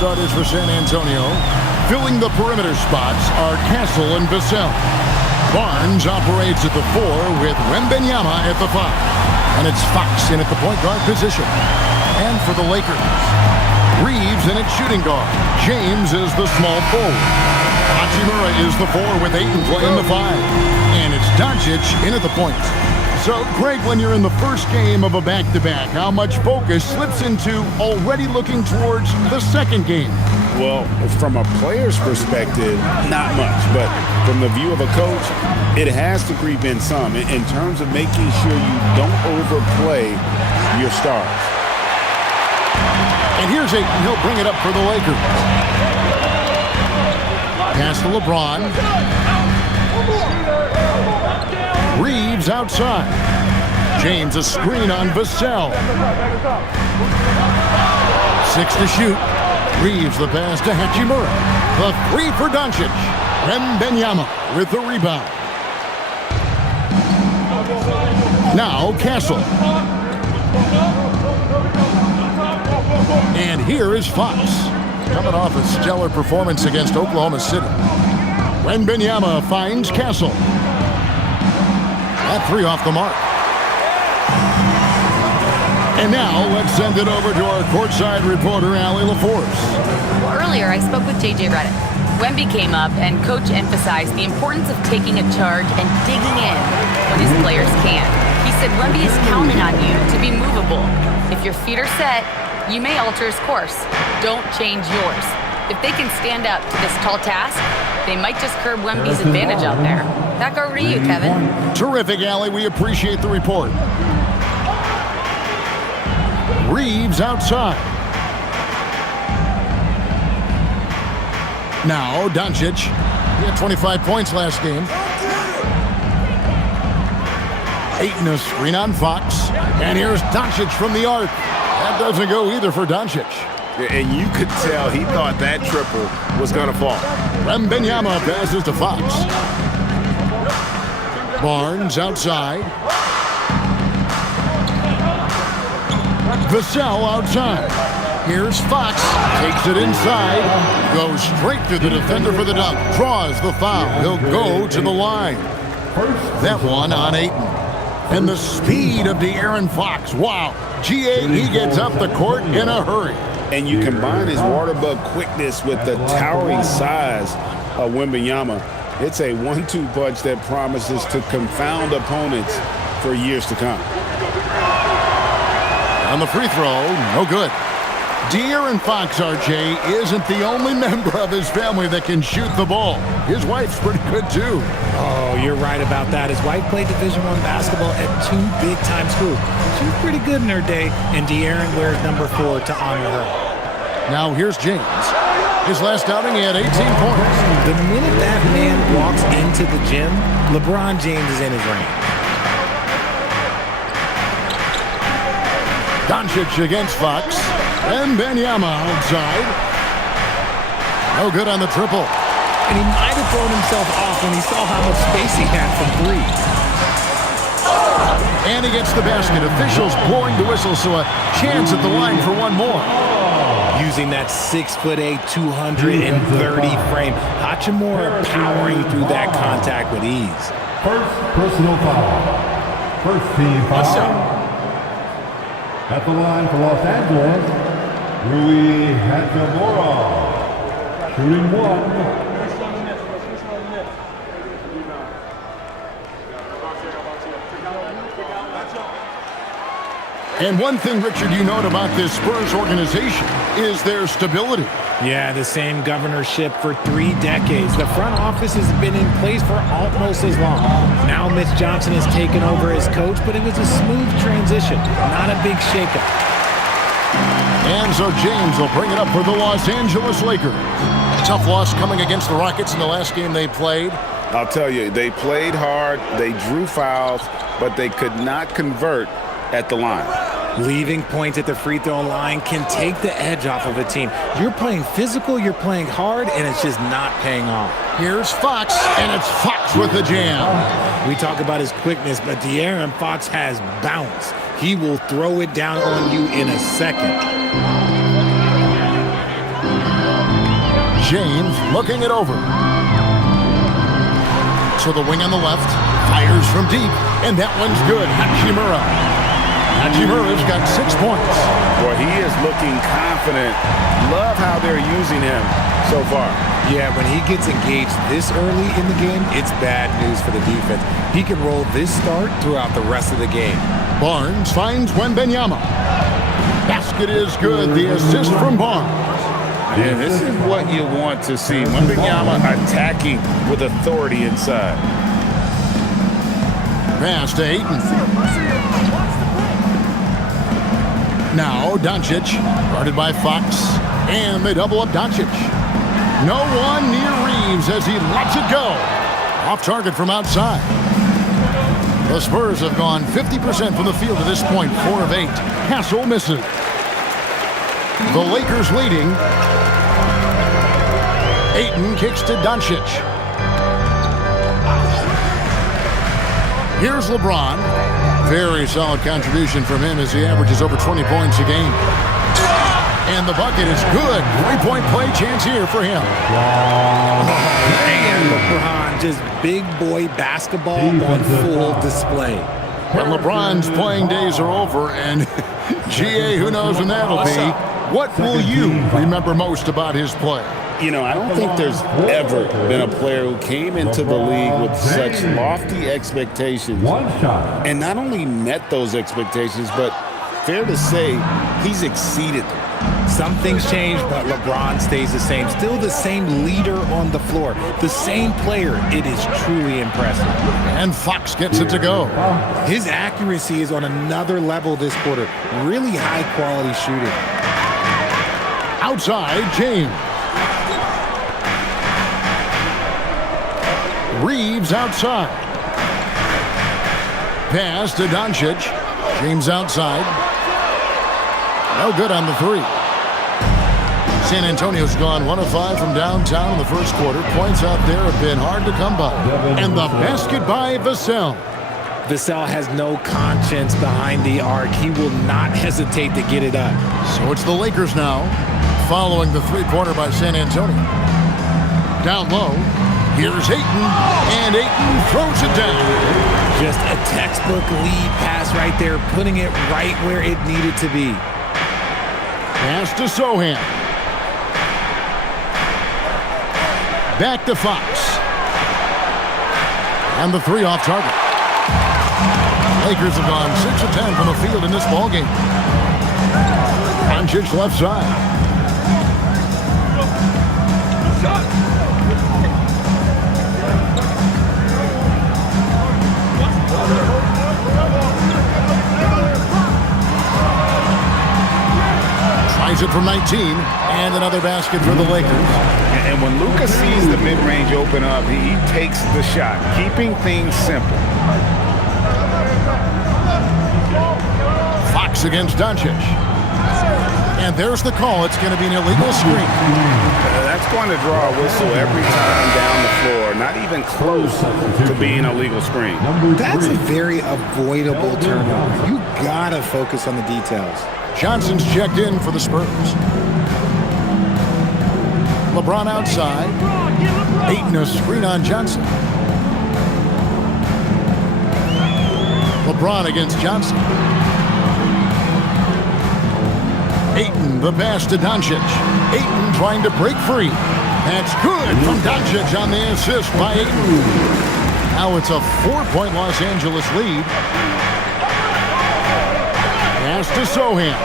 starters for San Antonio. Filling the perimeter spots are Castle and Vassell. Barnes operates at the 4 with Wembanyama at the 5. And it's Fox in at the point guard position. And for the Lakers, Reeves in at shooting guard. James is the small forward. Hachimura is the 4 with Ayton playing the 5. And it's Doncic in at the point. So, Greg, when you're in the first game of a back-to-back, how much focus slips into already looking towards the second game? Well, from a player's perspective, not much. But from the view of a coach, it has to creep in some in terms of making sure you don't overplay your stars. And here's Ayton. He'll bring it up for the Lakers. Pass to LeBron. Reeves outside. James a screen on Vassell. 6 to shoot. Reeves the pass to Hachimura. The 3 for Doncic. Wembanyama with the rebound. Now Castle. And here is Fox. Coming off a stellar performance against Oklahoma City. Wembanyama finds Castle. That 3 off the mark. And now let's send it over to our courtside reporter, Allie LaForce. Well, earlier I spoke with J.J. Redick. Wemby came up and Coach emphasized the importance of taking a charge and digging in when his players can't. He said Wemby is counting on you to be movable. If your feet are set, you may alter his course. Don't change yours. If they can stand up to this tall task, they might just curb Wemby's advantage out there. Back over to you, Kevin. Terrific, Allie. We appreciate the report. Reeves outside. Now Doncic. He had 25 points last game. Ayton a screen on Fox. And here's Doncic from the arc. That doesn't go either for Doncic. And you could tell he thought that triple was going to fall. Wembanyama passes to Fox. Barnes outside. Vassell outside. Here's Fox. Takes it inside. Goes straight to the defender for the dunk. Draws the foul. He'll go to the line. That one on Ayton. And the speed of De'Aaron Fox. Wow. G.A. he gets up the court in a hurry. And you combine his water bug quickness with the towering size of Wembanyama. It's a 1-2 punch that promises to confound opponents for years to come. On the free throw, no good. De'Aaron Fox, RJ, isn't the only member of his family that can shoot the ball. His wife's pretty good, too. Oh, you're right about that. His wife played Division I basketball at 2 big-time schools. She was pretty good in her day, and De'Aaron wears number 4 to honor her. Now here's James. His last outing, he had 18 points. The minute that man walks into the gym, LeBron James is in his range. Doncic against Fox. And Wembanyama outside. No good on the triple. And he might have thrown himself off when he saw how much space he had from 3. And he gets the basket. Officials blowing the whistle, so a chance at the line for one more. Using that 6'8", 230 frame. Hachimura powering through that contact with ease. First personal foul. First team foul. At the line for Los Angeles, Rui Hachimura, shooting 1. And one thing, Richard, you note about this Spurs organization is their stability. Yeah, the same governorship for 3 decades. The front office has been in place for almost as long. Now Mitch Johnson has taken over as coach, but it was a smooth transition, not a big shakeup. And so James will bring it up for the Los Angeles Lakers. Tough loss coming against the Rockets in the last game they played. I'll tell you, they played hard, they drew fouls, but they could not convert at the line. Leaving points at the free throw line can take the edge off of a team. You're playing physical, you're playing hard, and it's just not paying off. Here's Fox, and it's Fox with the jam. We talk about his quickness, but De'Aaron Fox has bounce. He will throw it down on you in a second. James looking it over. So the wing on the left fires from deep, and that one's good. Hachimura. Hachimura's got 6 points. Well, he is looking confident. Love how they're using him so far. Yeah, when he gets engaged this early in the game, it's bad news for the defense. He can roll this start throughout the rest of the game. Barnes finds Wembanyama. Basket is good. The assist from Barnes. Yeah, this is what you want to see. Wembanyama attacking with authority inside. Pass to Ayton. Now Doncic, guarded by Fox, and they double up Doncic. No one near Reeves as he lets it go. Off target from outside. The Spurs have gone 50% from the field to this point, 4 of 8. Castle misses. The Lakers leading. Ayton kicks to Doncic. Here's LeBron. Very solid contribution from him as he averages over 20 points a game. And the bucket is good. 3-point play chance here for him. And LeBron, just big boy basketball on full display. When LeBron's playing days are over, and GA, who knows when that'll be. What will you remember most about his play? You know, I don't think there's ever been a player who came into the league with such lofty expectations and not only met those expectations, but fair to say, he's exceeded them. Some things change, but LeBron stays the same. Still the same leader on the floor. The same player. It is truly impressive. And Fox gets it to go. His accuracy is on another level this quarter. Really high-quality shooting. Outside, James. Reeves outside. Pass to Doncic. James outside. No good on the 3. San Antonio's gone 1 of 5 from downtown in the first quarter. Points out there have been hard to come by. And the basket by Vassell. Vassell has no conscience behind the arc. He will not hesitate to get it up. So it's the Lakers now, following the 3-pointer by San Antonio. Down low. Here's Ayton, and Ayton throws it down. Just a textbook lead pass right there, putting it right where it needed to be. Pass to Sohan. Back to Fox. And the 3 off target. Lakers have gone 6 of 10 from the field in this ballgame. Doncic left side. Tries it from 19, and another basket for the Lakers. And when Luka sees the mid-range open up, he takes the shot, keeping things simple. Fox against Doncic. And there's the call. It's going to be an illegal screen. That's going to draw a whistle every time down the floor. Not even close to being a legal screen. That's a very avoidable turnover. You got to focus on the details. Johnson's checked in for the Spurs. LeBron outside. Ayton a screen on Johnson. LeBron against Johnson. Ayton, the pass to Doncic. Ayton trying to break free. That's good from Doncic on the assist by Ayton. Now it's a 4-point Los Angeles lead. Pass to Sohan.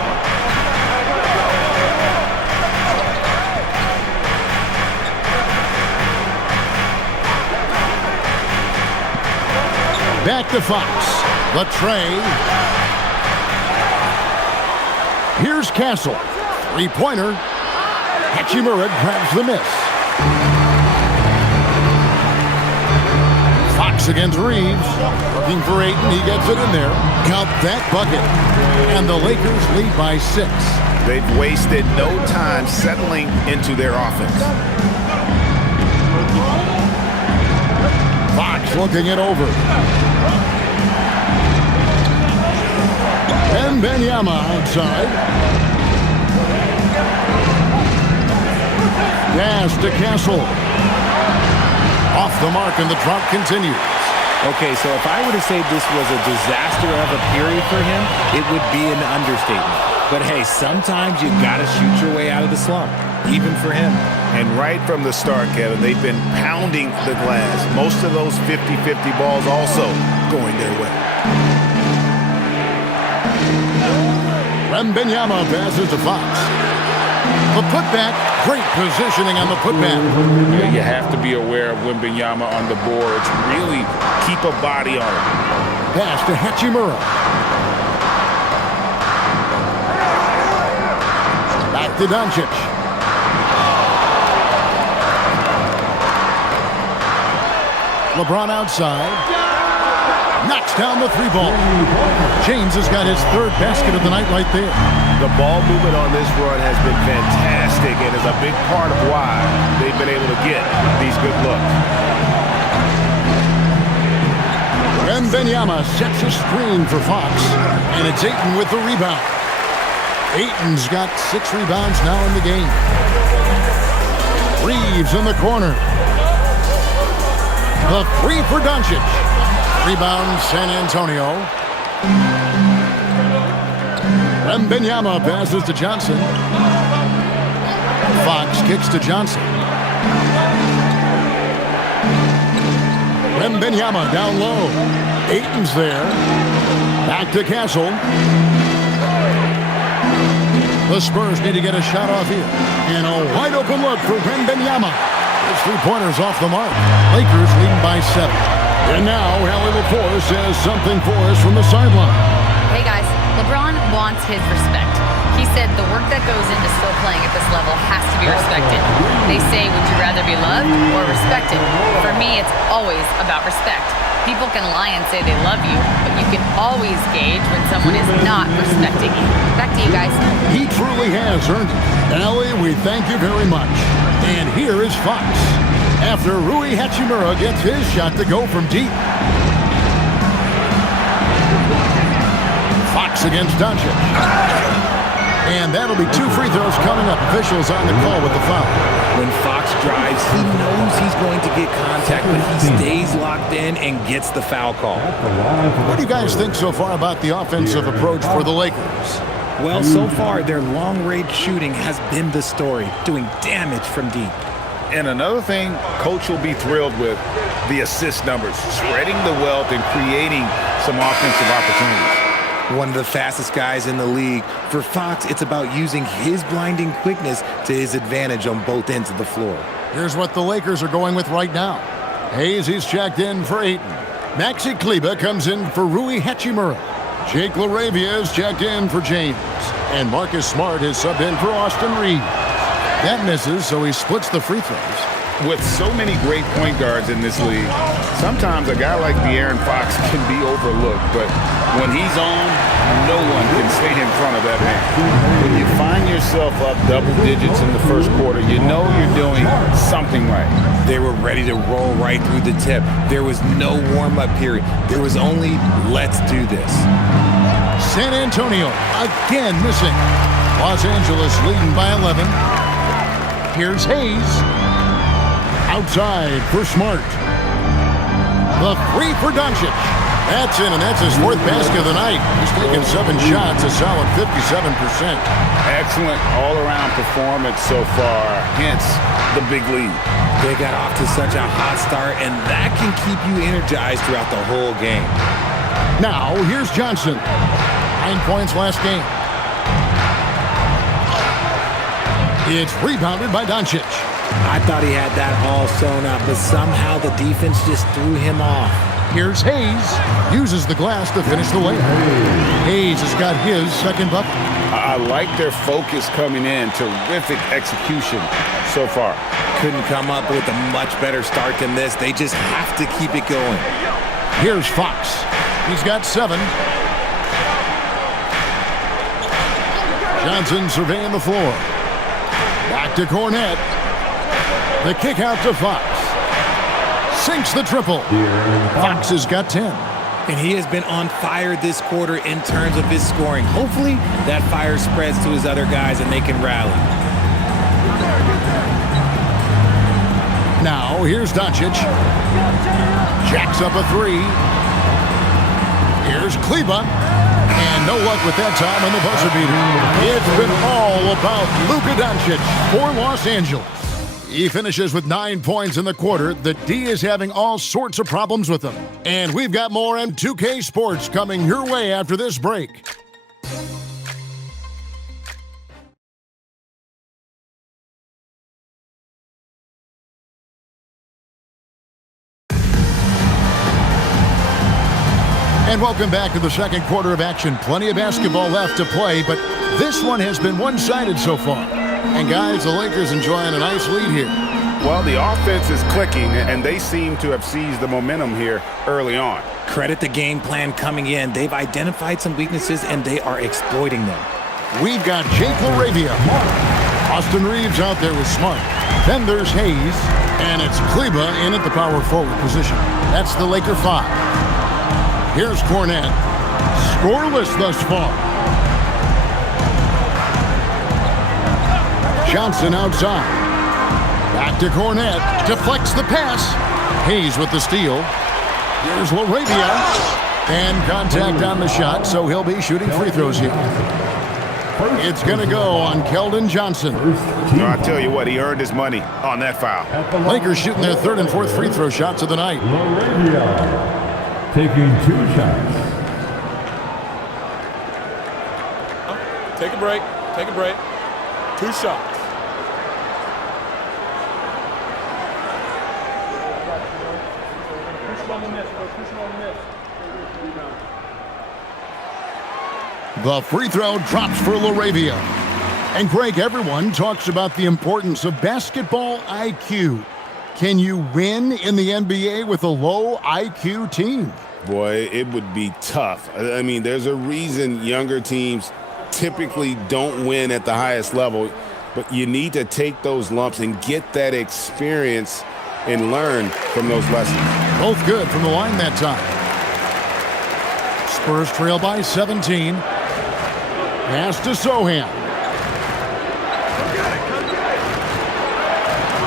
Back to Fox. The tray. Here's Castle. 3-pointer. Hachimura grabs the miss. Fox against Reeves. Looking for Ayton. He gets it in there. Count that bucket. And the Lakers lead by 6. They've wasted no time settling into their offense. Fox looking it over. Wembanyama outside. Pass to Castle. Off the mark, and the drought continues. Okay, so if I were to say this was a disaster of a period for him, it would be an understatement. But hey, sometimes you gotta shoot your way out of the slump, even for him. And right from the start, Kevin, they've been pounding the glass. Most of those 50-50 balls also going their way. Wembanyama passes to Fox. The putback, great positioning on the putback. Yeah, you have to be aware of Wembanyama on the boards. Really keep a body on it. Pass to Hachimura. Back to Doncic. LeBron outside. Knocks down the three ball. James has got his third basket of the night right there. The ball movement on this run has been fantastic and is a big part of why they've been able to get these good looks. Wembanyama sets a screen for Fox, and it's Ayton with the rebound. Ayton's got 6 rebounds now in the game. Reeves in the corner. The three for Doncic. Rebound, San Antonio. Wembanyama passes to Johnson. Fox kicks to Johnson. Wembanyama down low. Ayton's there. Back to Castle. The Spurs need to get a shot off here. And a wide open look for Wembanyama. His three-pointers off the mark. Lakers leading by 7. And now, Hallie LaForce has something for us from the sideline. Hey guys, LeBron wants his respect. He said the work that goes into still playing at this level has to be respected. They say, would you rather be loved or respected? For me, it's always about respect. People can lie and say they love you, but you can always gauge when someone is not respecting you. Back to you guys. He truly has earned it. Allie, we thank you very much. And here is Fox. After Rui Hachimura gets his shot to go from deep. Fox against Doncic. And that'll be 2 free throws coming up. Officials on the call with the foul. When Fox drives, he knows he's going to get contact, but he stays locked in and gets the foul call. What do you guys think so far about the offensive approach for the Lakers? Well, so far, their long-range shooting has been the story, doing damage from deep. And another thing Coach will be thrilled with, the assist numbers, spreading the wealth and creating some offensive opportunities. One of the fastest guys in the league. For Fox, it's about using his blinding quickness to his advantage on both ends of the floor. Here's what the Lakers are going with right now. Hayes, he's checked in for Ayton. Maxi Kleber comes in for Rui Hachimura. Jake LaRavia is checked in for James. And Marcus Smart is subbed in for Austin Reeves. That misses, so he splits the free throws. With so many great point guards in this league, sometimes a guy like De'Aaron Fox can be overlooked, but when he's on, no one can stay in front of that man. When you find yourself up double digits in the first quarter, you know you're doing something right. They were ready to roll right through the tip. There was no warm-up period. There was only, let's do this. San Antonio again missing. Los Angeles leading by 11. Here's Hayes. Outside for Smart. The three for Doncic. That's in, and that's his 4th basket of the night. He's taken 7 shots, a solid 57%. Excellent all-around performance so far, hence the big lead. They got off to such a hot start, and that can keep you energized throughout the whole game. Now, here's Johnson. 9 points last game. It's rebounded by Doncic. I thought he had that all sewn up, but somehow the defense just threw him off. Here's Hayes. Uses the glass to finish the layup. Hayes has got his 2nd bucket. I like their focus coming in. Terrific execution so far. Couldn't come up with a much better start than this. They just have to keep it going. Here's Fox. He's got 7. Johnson surveying the floor. Back to Cornette. The kick out to Fox. Sinks the triple. Fox has got 10. And he has been on fire this quarter in terms of his scoring. Hopefully that fire spreads to his other guys and they can rally. here's Doncic. Jacks up a three. Here's Kleba. And no luck with that time on the buzzer beater. It's been all about Luka Doncic for Los Angeles. He finishes with 9 points in the quarter. The D is having all sorts of problems with him. And we've got more M2K Sports coming your way after this break. And welcome back to the second quarter of action. Plenty of basketball left to play, but this one has been one-sided so far. And guys, the Lakers enjoying a nice lead here. Well, the offense is clicking, and they seem to have seized the momentum here early on. Credit the game plan coming in. They've identified some weaknesses, and they are exploiting them. We've got Jake LaRavia. Austin Reeves out there with Smart. Then there's Hayes, and it's Kleba in at the power forward position. That's the Laker 5. Here's Cornette. Scoreless thus far. Johnson outside. Back to Cornette. Deflects the pass. Hayes with the steal. Here's LaRavia. And contact on the shot, so he'll be shooting free throws here. It's going to go on Keldon Johnson. No, I tell you what, he earned his money on that foul. Lakers shooting their third and fourth free throw shots of the night. LaRavia taking 2 shots. Take a break. Take a break. 2 shots. The free throw drops for LaRavia. And Greg, everyone talks about the importance of basketball IQ. Can you win in the NBA with a low IQ team? Boy, it would be tough. I mean, there's a reason younger teams typically don't win at the highest level, but you need to take those lumps and get that experience and learn from those lessons. Both good from the line that time. Spurs trail by 17. Pass to Sohan.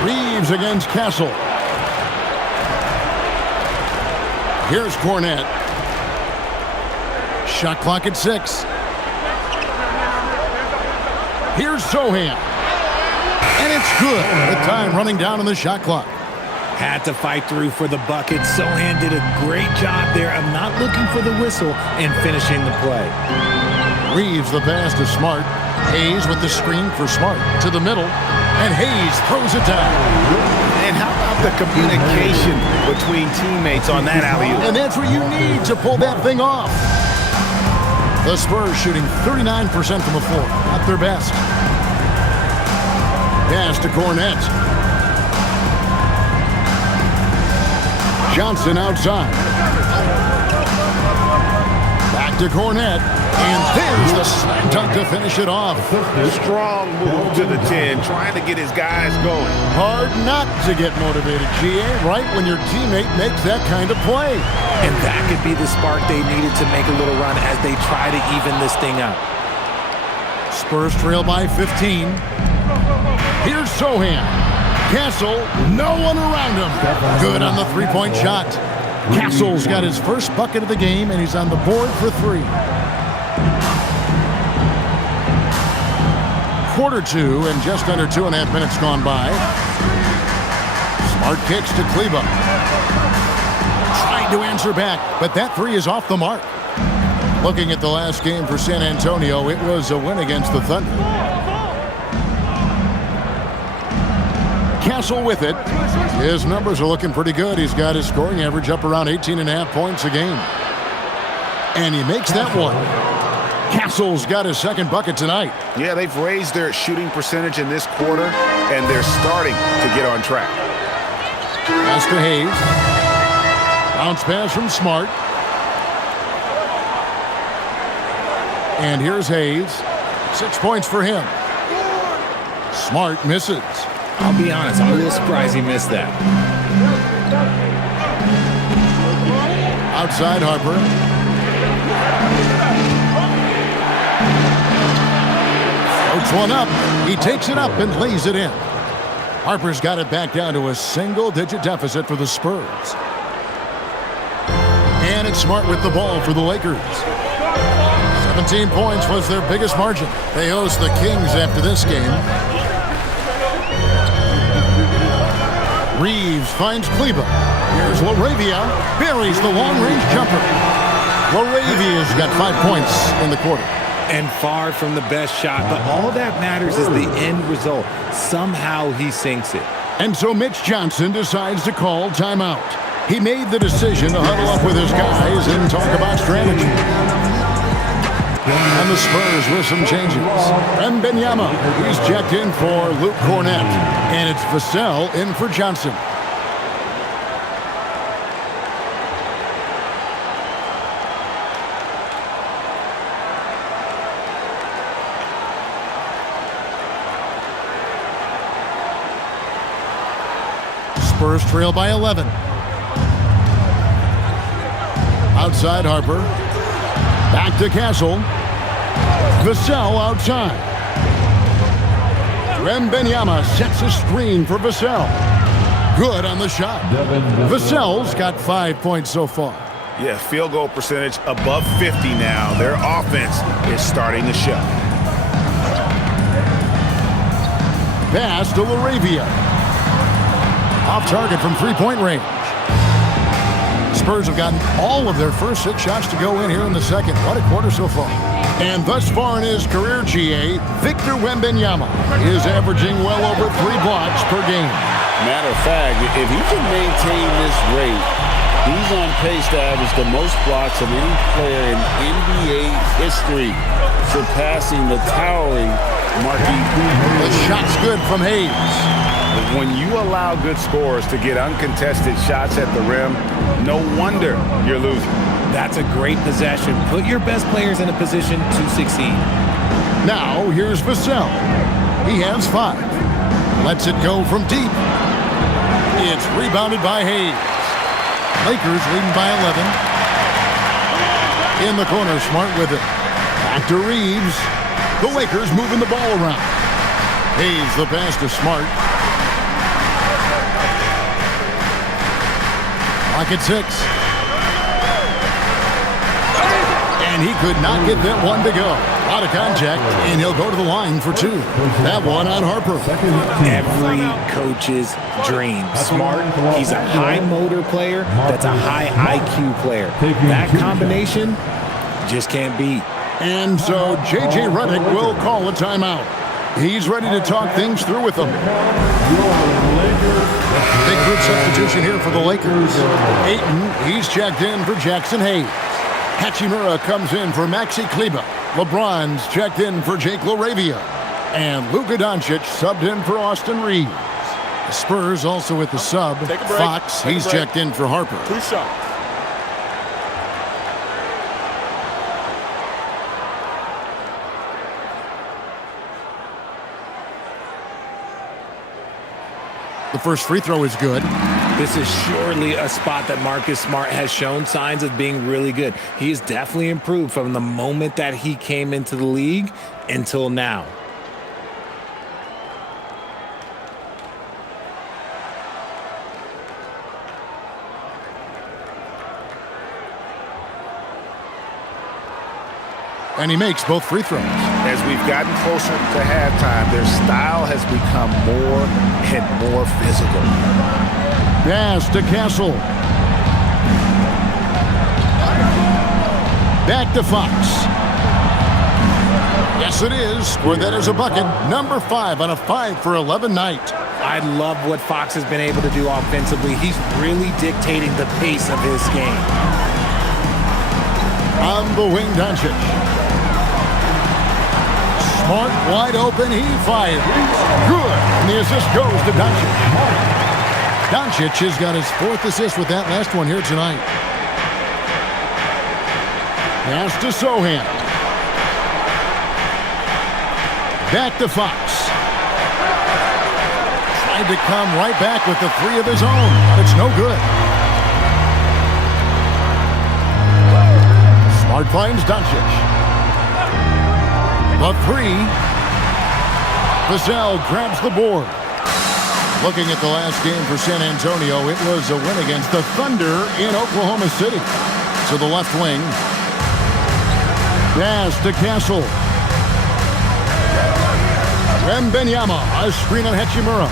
Reeves against Castle. Here's Cornette. Shot clock at 6. Here's Sohan. And it's good. The time running down on the shot clock. Had to fight through for the bucket. Sohan did a great job there of not looking for the whistle and finishing the play. Reeves the pass to Smart. Hayes with the screen for Smart to the middle. And Hayes throws it down. And how about the communication between teammates on that alley-oop? And that's what you need to pull that thing off. The Spurs shooting 39% from the floor. Not their best. Pass to Cornette. Johnson outside. Back to Cornette. And there's the slam dunk to finish it off. Strong move to the 10, trying to get his guys going. Hard not to get motivated, GA, right when your teammate makes that kind of play. And that could be the spark they needed to make a little run as they try to even this thing up. Spurs trail by 15. Here's Sohan. Castle, no one around him. Good on the three-point shot. Castle's got his first bucket of the game, and he's on the board for 3. Quarter 2 and just under 2.5 minutes gone by. Smart kicks to Kleba. Trying to answer back, but that 3 is off the mark. Looking at the last game for San Antonio, it was a win against the Thunder. Castle with it. His numbers are looking pretty good. He's got his scoring average up around 18.5 points a game. And he makes that one. Castle's got his second bucket tonight. Yeah, they've raised their shooting percentage in this quarter, and they're starting to get on track. Pass to Hayes. Bounce pass from Smart. And here's Hayes. 6 points for him. Smart misses. I'll be honest, I'm a little surprised he missed that. Outside Harper. Floats one up. He takes it up and lays it in. Harper's got it back down to a single-digit deficit for the Spurs. And it's Smart with the ball for the Lakers. 17 points was their biggest margin. They host the Kings after this game. Reeves finds Kleba. Here's LaRavia. Buries the long-range jumper. LaRavia's got 5 points in the quarter. And far from the best shot, but all that matters is the end result. Somehow he sinks it. And so Mitch Johnson decides to call timeout. He made the decision to huddle up with his guys and talk about strategy. And the Spurs with some changes. Wembanyama, he's checked in for Luke Cornett. And it's Vassell in for Johnson. Spurs trail by 11. Outside Harper. Back to Castle. Vassell outside. Wembanyama sets a screen for Vassell. Good on the shot. Vassell's got 5 points so far. Yeah, field goal percentage above 50 now. Their offense is starting to show. Pass to LaRavia. Off target from three-point range. Spurs have gotten all of their first 6 shots to go in here in the second. What a quarter so far. And thus far in his career, GA, Victor Wembanyama is averaging well over 3 blocks per game. Matter of fact, if he can maintain this rate, he's on pace to average the most blocks of any player in NBA history, surpassing the towering Marquis. The shot's good from Hayes. When you allow good scorers to get uncontested shots at the rim, no wonder you're losing. That's a great possession. Put your best players in a position to succeed. Now, here's Vassell. He has 5. Lets it go from deep. It's rebounded by Hayes. Lakers leading by 11. In the corner, Smart with it. Back to Reeves. The Lakers moving the ball around. Hayes the pass to Smart. Clock at 6. And he could not get that one to go. Out of contact, and he'll go to the line for 2. That one on Harper. Every coach's dream. Smart, he's a high motor player that's a high IQ player. That combination just can't beat. And so J.J. Redick will call a timeout. He's ready to talk things through with them. Big group substitution here for the Lakers. Ayton, he's checked in for Jackson Hayes. Hachimura comes in for Maxi Kleba. LeBron's checked in for Jake LaRavia. And Luka Doncic subbed in for Austin Reeves. The Spurs also with the sub. Fox, he's checked in for Harper. 2 shots. The first free throw is good. This is surely a spot that Marcus Smart has shown signs of being really good. He has definitely improved from the moment that he came into the league until now. And he makes both free throws. As we've gotten closer to halftime, their style has become more and more physical. Pass to Castle. Back to Fox. Yes, it is. Where that is a bucket. Number 5 on a 5 for 11 night. I love what Fox has been able to do offensively. He's really dictating the pace of his game. On the wing, Doncic. Smart, wide open, he fires. Good. And the assist goes to Doncic. Doncic has got his 4th assist with that last one here tonight. Pass to Sohan. Back to Fox. Tried to come right back with the 3 of his own, but it's no good. Smart finds Doncic. The 3. Vassell grabs the board. Looking at the last game for San Antonio, it was a win against the Thunder in Oklahoma City. To the left wing. Pass to Castle. Wembanyama, a screen on Hachimura.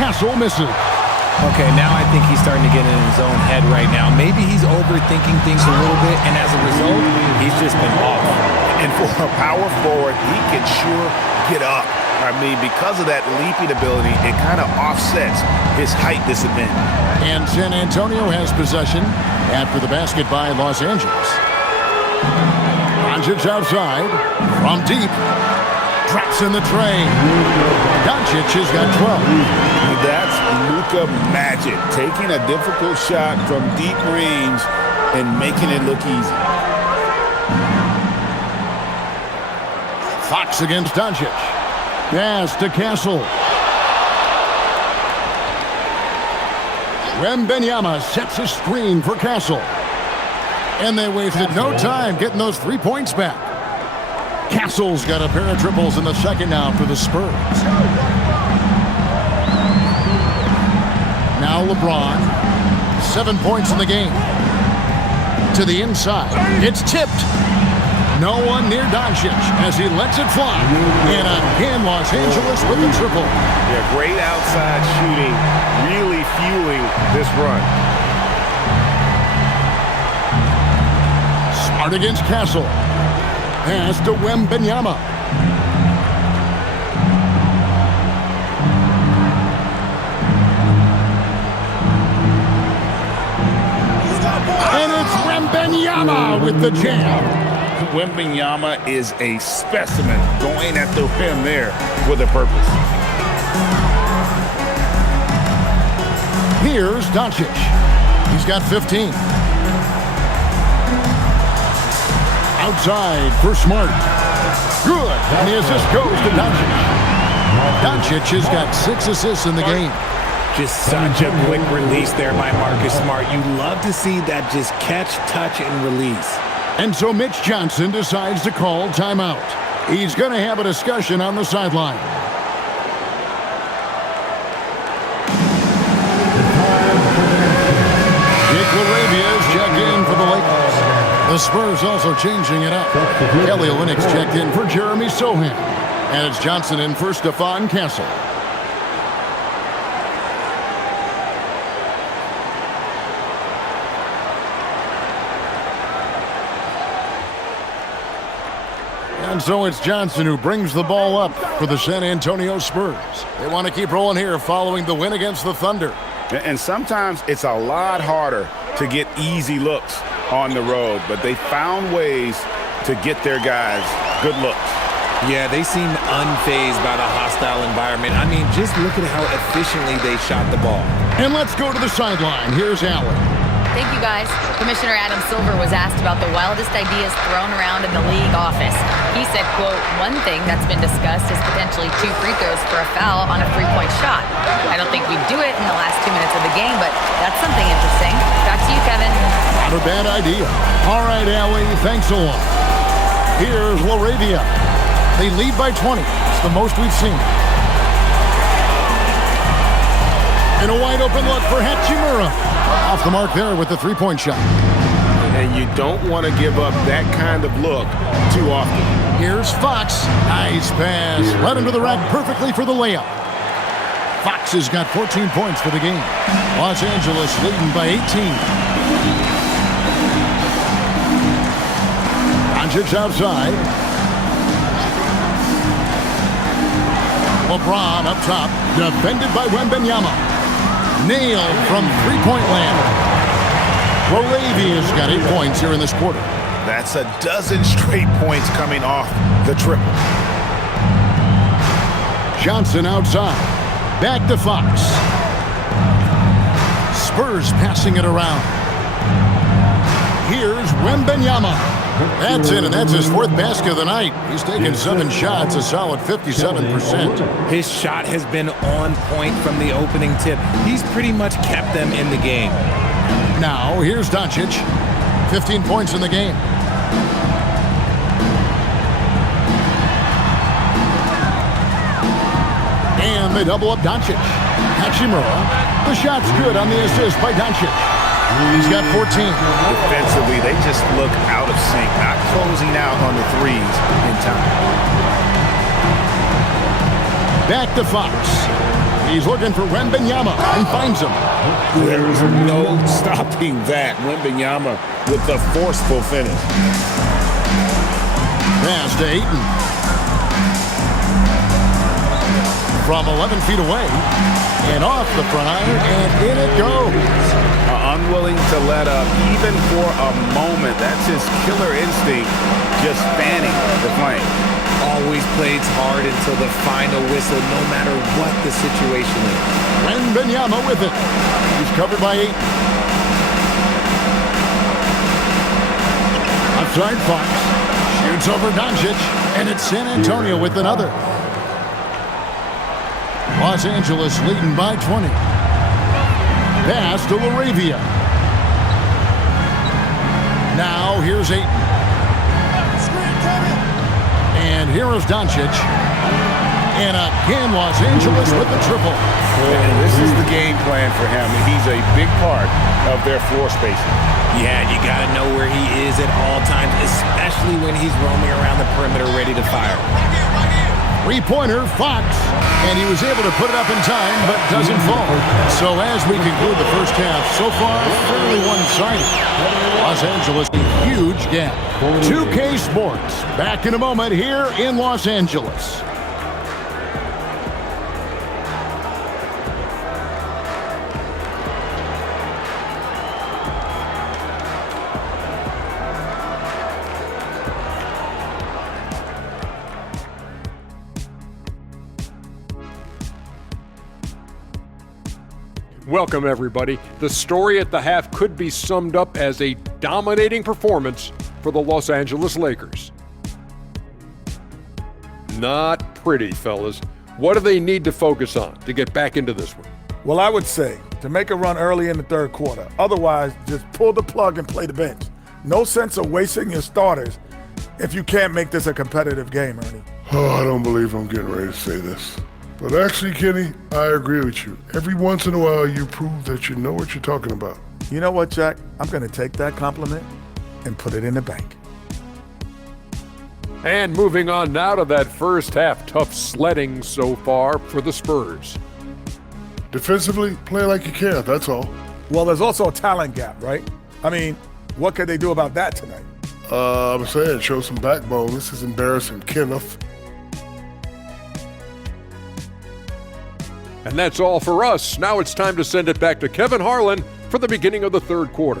Castle misses. Okay, now I think he's starting to get in his own head right now. Maybe he's overthinking things a little bit, and as a result, he's just been off. And for a power forward, he can sure get up. I mean, because of that leaping ability, it kind of offsets his height disadvantage. And San Antonio has possession after the basket by Los Angeles. Doncic outside from deep. Drops in the tray. Doncic has got 12. That's Luka magic. Taking a difficult shot from deep range and making it look easy. Fox against Doncic. Pass to Castle. Wembanyama sets a screen for Castle. And they wasted no time getting those 3 points back. Castle's got a pair of triples in the second now for the Spurs. Now LeBron. 7 points in the game. To the inside. It's tipped. No one near Doncic as he lets it fly. And again, Los Angeles with the triple. Yeah, great outside shooting, really fueling this run. Smart against Castle. Pass to Wembanyama. And it's Wembanyama with the jam. Wembanyama is a specimen going at the rim there with a purpose. Here's Doncic. He's got 15. Outside for Smart. Good. And the assist goes to Doncic. Doncic has got 6 assists in the game. Just such a quick release there by Marcus Smart. You love to see that just catch, touch, and release. And so Mitch Johnson decides to call timeout. He's going to have a discussion on the sideline. Dick LaRavia's checked in for the Lakers. The Spurs also changing it up. Kelly Olynyk checked in for Jeremy Sohan. And it's Johnson in for Stephon Castle. And so it's Johnson who brings the ball up for the San Antonio Spurs. They want to keep rolling here following the win against the Thunder. And sometimes it's a lot harder to get easy looks on the road, but they found ways to get their guys good looks. Yeah, they seem unfazed by the hostile environment. I mean, just look at how efficiently they shot the ball. And let's go to the sideline. Here's Allen. Thank you, guys. Commissioner Adam Silver was asked about the wildest ideas thrown around in the league office. He said, quote, one thing that's been discussed is potentially 2 free throws for a foul on a 3-point shot. I don't think we'd do it in the last 2 minutes of the game, but that's something interesting. Back to you, Kevin. Not a bad idea. All right, Allie, thanks a lot. Here's LaRavia. They lead by 20. It's the most we've seen. And a wide open look for Hachimura. Off the mark there with the 3-point shot. And you don't want to give up that kind of look too often. Here's Fox. Nice pass. Right into the rack perfectly for the layup. Fox has got 14 points for the game. Los Angeles leading by 18. Doncic outside. LeBron up top. Defended by Wembanyama. Nailed from 3-point land. LaRavia's got 8 points here in this quarter. That's a dozen straight points coming off the triple. Johnson outside. Back to Fox. Spurs passing it around. Here's Wembanyama. That's in, and that's his 4th basket of the night. He's taken 7 shots, a solid 57%. His shot has been on point from the opening tip. He's pretty much kept them in the game. Now, here's Doncic. 15 points in the game. And they double up Doncic. Hachimura. The shot's good on the assist by Doncic. He's got 14. Defensively, they just look out of sync, not closing out on the threes in time. Back to Fox. He's looking for Wembanyama and finds him. There is no stopping that. Wembanyama with the forceful finish. Pass to Ayton. From 11 feet away. And off the front iron, and in it goes. Unwilling to let up, even for a moment. That's his killer instinct, just fanning the flame. Always plays hard until the final whistle, no matter what the situation is. Wembanyama with it. He's covered by 8. Outside Fox. Shoots over Doncic, and it's San Antonio with another. Los Angeles leading by 20. Pass to LaRavia. Now here's Ayton. And here is Doncic. And again, Los Angeles with the triple. And this is the game plan for him. He's a big part of their floor spacing. Yeah, you got to know where he is at all times, especially when he's roaming around the perimeter ready to fire. Three-pointer, Fox. And he was able to put it up in time, but doesn't fall. So as we conclude the first half, so far, fairly one-sided. Los Angeles, a huge gap. 2K Sports, back in a moment here in Los Angeles. Welcome, everybody. The story at the half could be summed up as a dominating performance for the Los Angeles Lakers. Not pretty, fellas. What do they need to focus on to get back into this one? Well, I would say to make a run early in the third quarter. Otherwise, just pull the plug and play the bench. No sense of wasting your starters if you can't make this a competitive game, Ernie. Oh, I don't believe I'm getting ready to say this. But actually, Kenny, I agree with you. Every once in a while, you prove that you know what you're talking about. You know what, Jack? I'm going to take that compliment and put it in the bank. And moving on now to that first half, tough sledding so far for the Spurs. Defensively, play like you care, that's all. Well, there's also a talent gap, right? I mean, what could they do about that tonight? I'm saying, show some backbone. This is embarrassing, Kenneth. And that's all for us. Now it's time to send it back to Kevin Harlan for the beginning of the third quarter.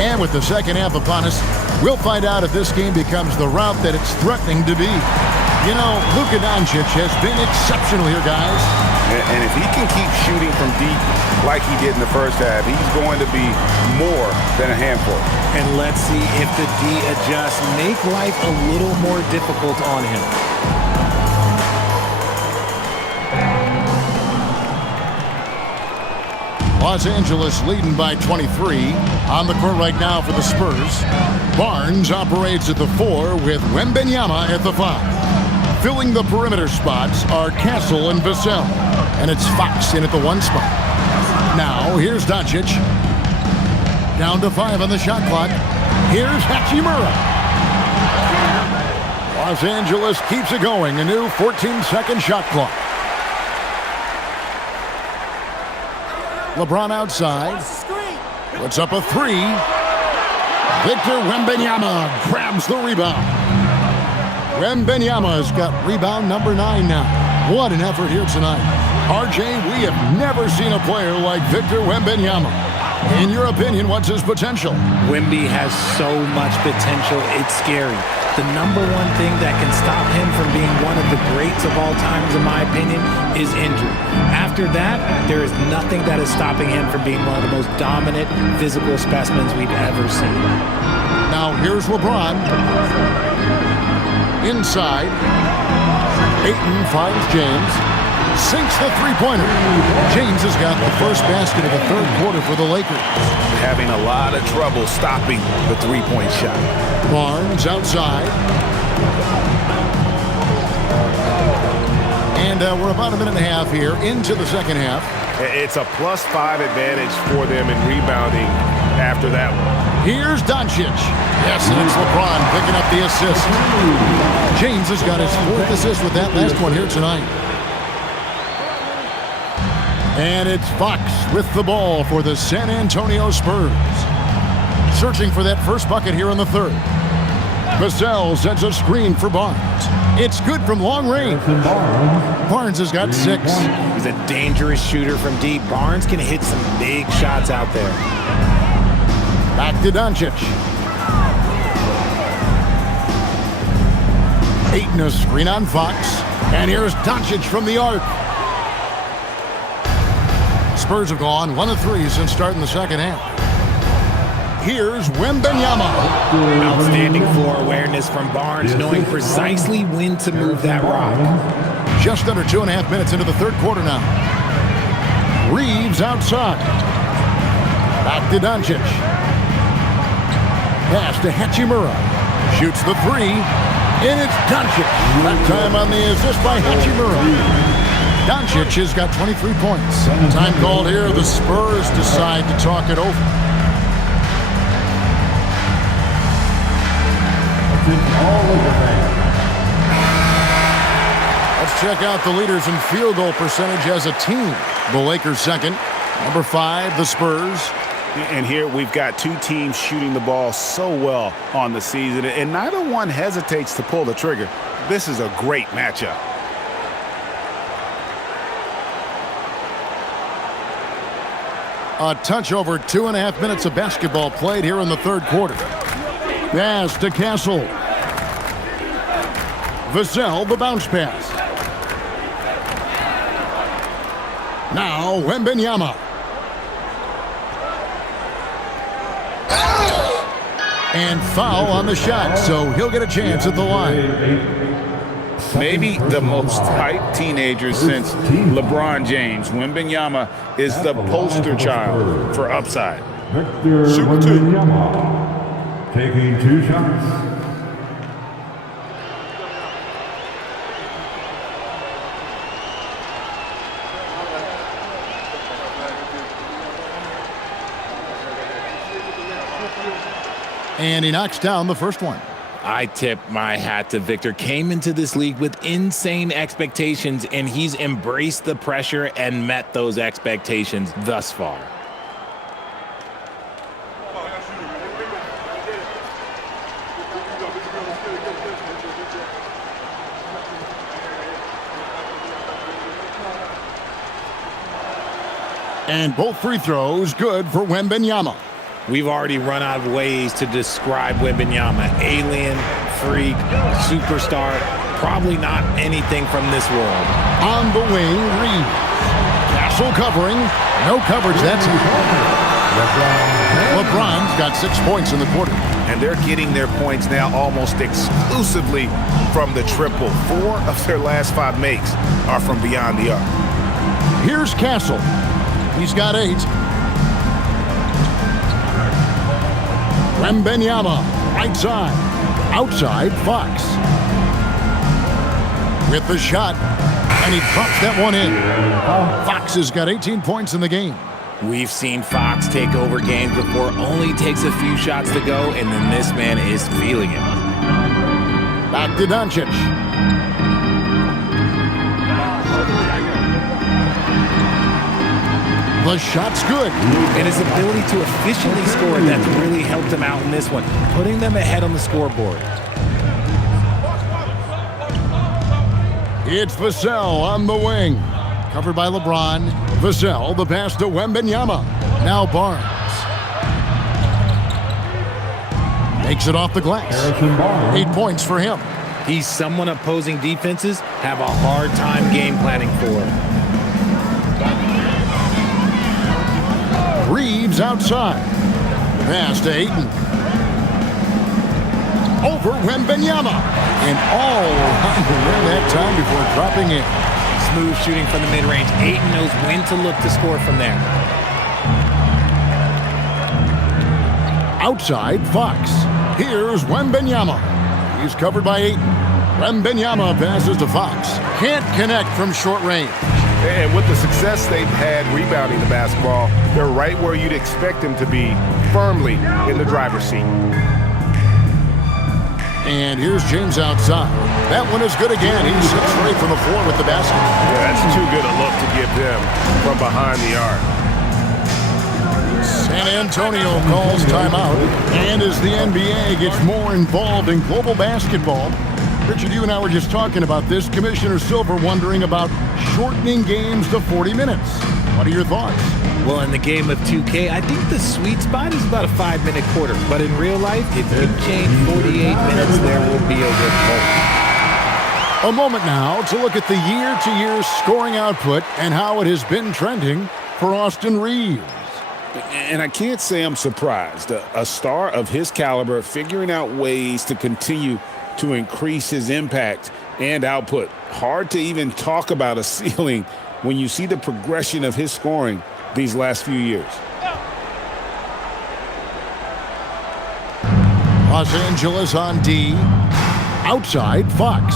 And with the second half upon us, we'll find out if this game becomes the route that it's threatening to be. You know, Luka Doncic has been exceptional here, guys. And if he can keep shooting from deep like he did in the first half, he's going to be more than a handful. And let's see if the D adjusts, make life a little more difficult on him. Los Angeles leading by 23. On the court right now for the Spurs. Barnes operates at the 4 with Wembanyama at the 5. Filling the perimeter spots are Castle and Vassell. And it's Fox in at the 1 spot. Now, here's Doncic. Down to 5 on the shot clock. Here's Hachimura. Los Angeles keeps it going. A new 14-second shot clock. LeBron outside. Puts up a 3. Victor Wembanyama grabs the rebound. Wembanyama's got rebound number 9 now. What an effort here tonight. RJ, we have never seen a player like Victor Wembanyama. In your opinion, what's his potential? Wemby has so much potential, it's scary. The number one thing that can stop him from being one of the greats of all times, in my opinion, is injury. After that, there is nothing that is stopping him from being one of the most dominant physical specimens we've ever seen. Now here's LeBron. Inside. Ayton finds James. Sinks the three-pointer. James has got the first basket of the third quarter for the Lakers. Having a lot of trouble stopping the three-point shot. Barnes outside. And we're about a minute and a half here into the second half. It's a +5 advantage for them in rebounding after that one. Here's Doncic. Yes, and it's LeBron picking up the assist. James has got his fourth assist with that last one here tonight. And it's Fox with the ball for the San Antonio Spurs. Searching for that first bucket here in the third. Vassell sends a screen for Barnes. It's good from long range. Barnes has got 6. He's a dangerous shooter from deep. Barnes can hit some big shots out there. Back to Doncic. Ayton a screen on Fox. And here's Doncic from the arc. Spurs have gone 1 of 3 since starting the second half. Here's Wembanyama. Outstanding floor awareness from Barnes, knowing precisely when to move that rock. Just under 2.5 minutes into the third quarter now. Reeves outside. Back to Doncic. Pass to Hachimura. Shoots the 3. And it's Doncic. That time on the assist by Hachimura. Doncic has got 23 points. Time called here. The Spurs decide to talk it over. Let's check out the leaders in field goal percentage as a team. The Lakers second. Number 5, the Spurs. And here we've got 2 teams shooting the ball so well on the season, and neither one hesitates to pull the trigger. This is a great matchup. A touch over 2.5 minutes of basketball played here in the third quarter. Pass to Castle. Vassell, the bounce pass. Now Wembanyama. And foul on the shot, so he'll get a chance at the line. Maybe the most hyped teenager since LeBron James. Wembanyama is the poster child for upside. Super 2. Taking 2 shots. And he knocks down the first one. I tip my hat to Victor. Came into this league with insane expectations, and he's embraced the pressure and met those expectations thus far. And both free throws good for Wembanyama. We've already run out of ways to describe Wembanyama. Alien, freak, superstar, probably not anything from this world. On the wing, Reeves. Castle covering. No coverage, that's it. LeBron's got 6 points in the quarter. And they're getting their points now almost exclusively from the triple. 4 of their last 5 makes are from beyond the arc. Here's Castle. He's got 8. Wembanyama, right side. Outside, Fox. With the shot, and he drops that one in. Fox has got 18 points in the game. We've seen Fox take over games before. Only takes a few shots to go, and then this man is feeling it. Back to Doncic. The shot's good. And his ability to efficiently score, that's really helped him out in this one, putting them ahead on the scoreboard. It's Vassell on the wing. Covered by LeBron. Vassell, the pass to Wembanyama. Now Barnes. Makes it off the glass. 8 points for him. He's someone opposing defenses have a hard time game planning for. Reeves outside. Pass to Ayton. Over Wembanyama. And all around the rim that time before dropping in. smooth shooting from the mid-range. Ayton knows when to look to score from there. Outside, Fox. Here's Wembanyama. He's covered by Ayton. Wembanyama passes to Fox. Can't connect from short range. And with the success they've had rebounding the basketball, they're right where you'd expect them to be, firmly in the driver's seat. And here's James outside. That one is good again. He's straight from the floor with the basket. Yeah, that's too good a look to give them from behind the arc. San Antonio calls timeout. And as the NBA gets more involved in global basketball, Richard, you and I were just talking about this. Commissioner Silver wondering about shortening games to 40 minutes. What are your thoughts? Well, in the game of 2K, I think the sweet spot is about a 5-minute quarter. But in real life, if you change 48 minutes, there will be a revolt. A moment now to look at the year-to-year scoring output and how it has been trending for Austin Reeves. And I can't say I'm surprised. A star of his caliber figuring out ways to continue to increase his impact and output. Hard to even talk about a ceiling when you see the progression of his scoring these last few years. Los Angeles on D. Outside, Fox.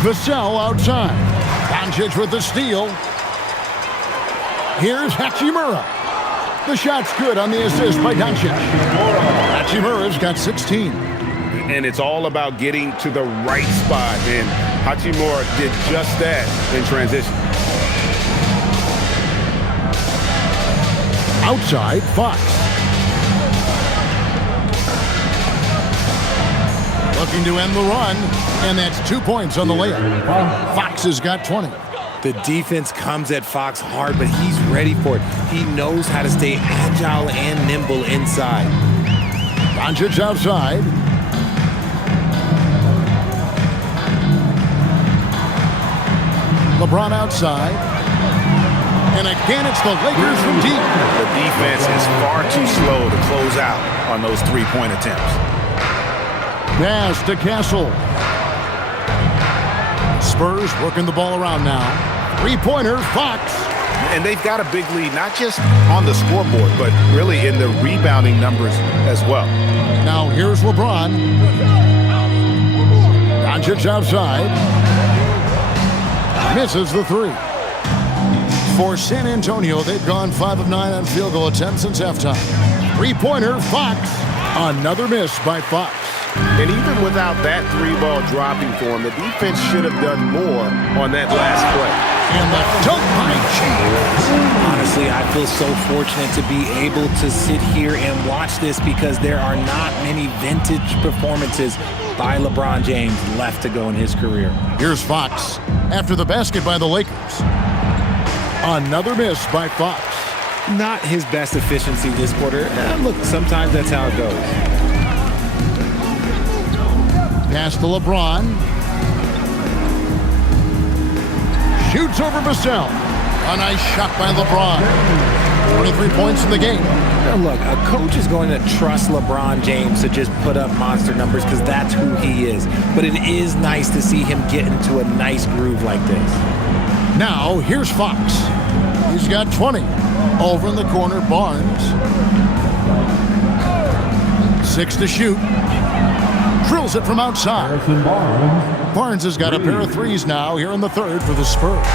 Vassell outside. Doncic with the steal. Here's Hachimura. The shot's good on the assist by Doncic. Hachimura's got 16. And it's all about getting to the right spot, and Hachimura did just that in transition. Outside, Fox. Looking to end the run, and that's 2 points on the layup. Fox has got 20. The defense comes at Fox hard, but he's ready for it. He knows how to stay agile and nimble inside. Doncic outside. LeBron outside. And again, it's the Lakers from deep. The defense is far too slow to close out on those three-point attempts. Pass to Castle. Spurs working the ball around now. Three-pointer, Fox. And they've got a big lead, not just on the scoreboard, but really in the rebounding numbers as well. Now here's LeBron. Doncic outside. Misses the three. For San Antonio, they've gone 5 of 9 on field goal attempts since halftime. Three-pointer, Fox. Another miss by Fox. And even without that three-ball dropping for him, the defense should have done more on that last play. And the dunk by James. Honestly, I feel so fortunate to be able to sit here and watch this because there are not many vintage performances by LeBron James left to go in his career. Here's Fox after the basket by the Lakers. Another miss by Fox. Not his best efficiency this quarter. Look, sometimes that's how it goes. Pass to LeBron. Shoots over Vassell. A nice shot by LeBron. 23 points in the game. Now look, a coach is going to trust LeBron James to just put up monster numbers because that's who he is. But it is nice to see him get into a nice groove like this. Now, here's Fox. He's got 20. Over in the corner, Barnes. 6 to shoot. Drills it from outside. Barnes has got a pair of threes now here in the third for the Spurs.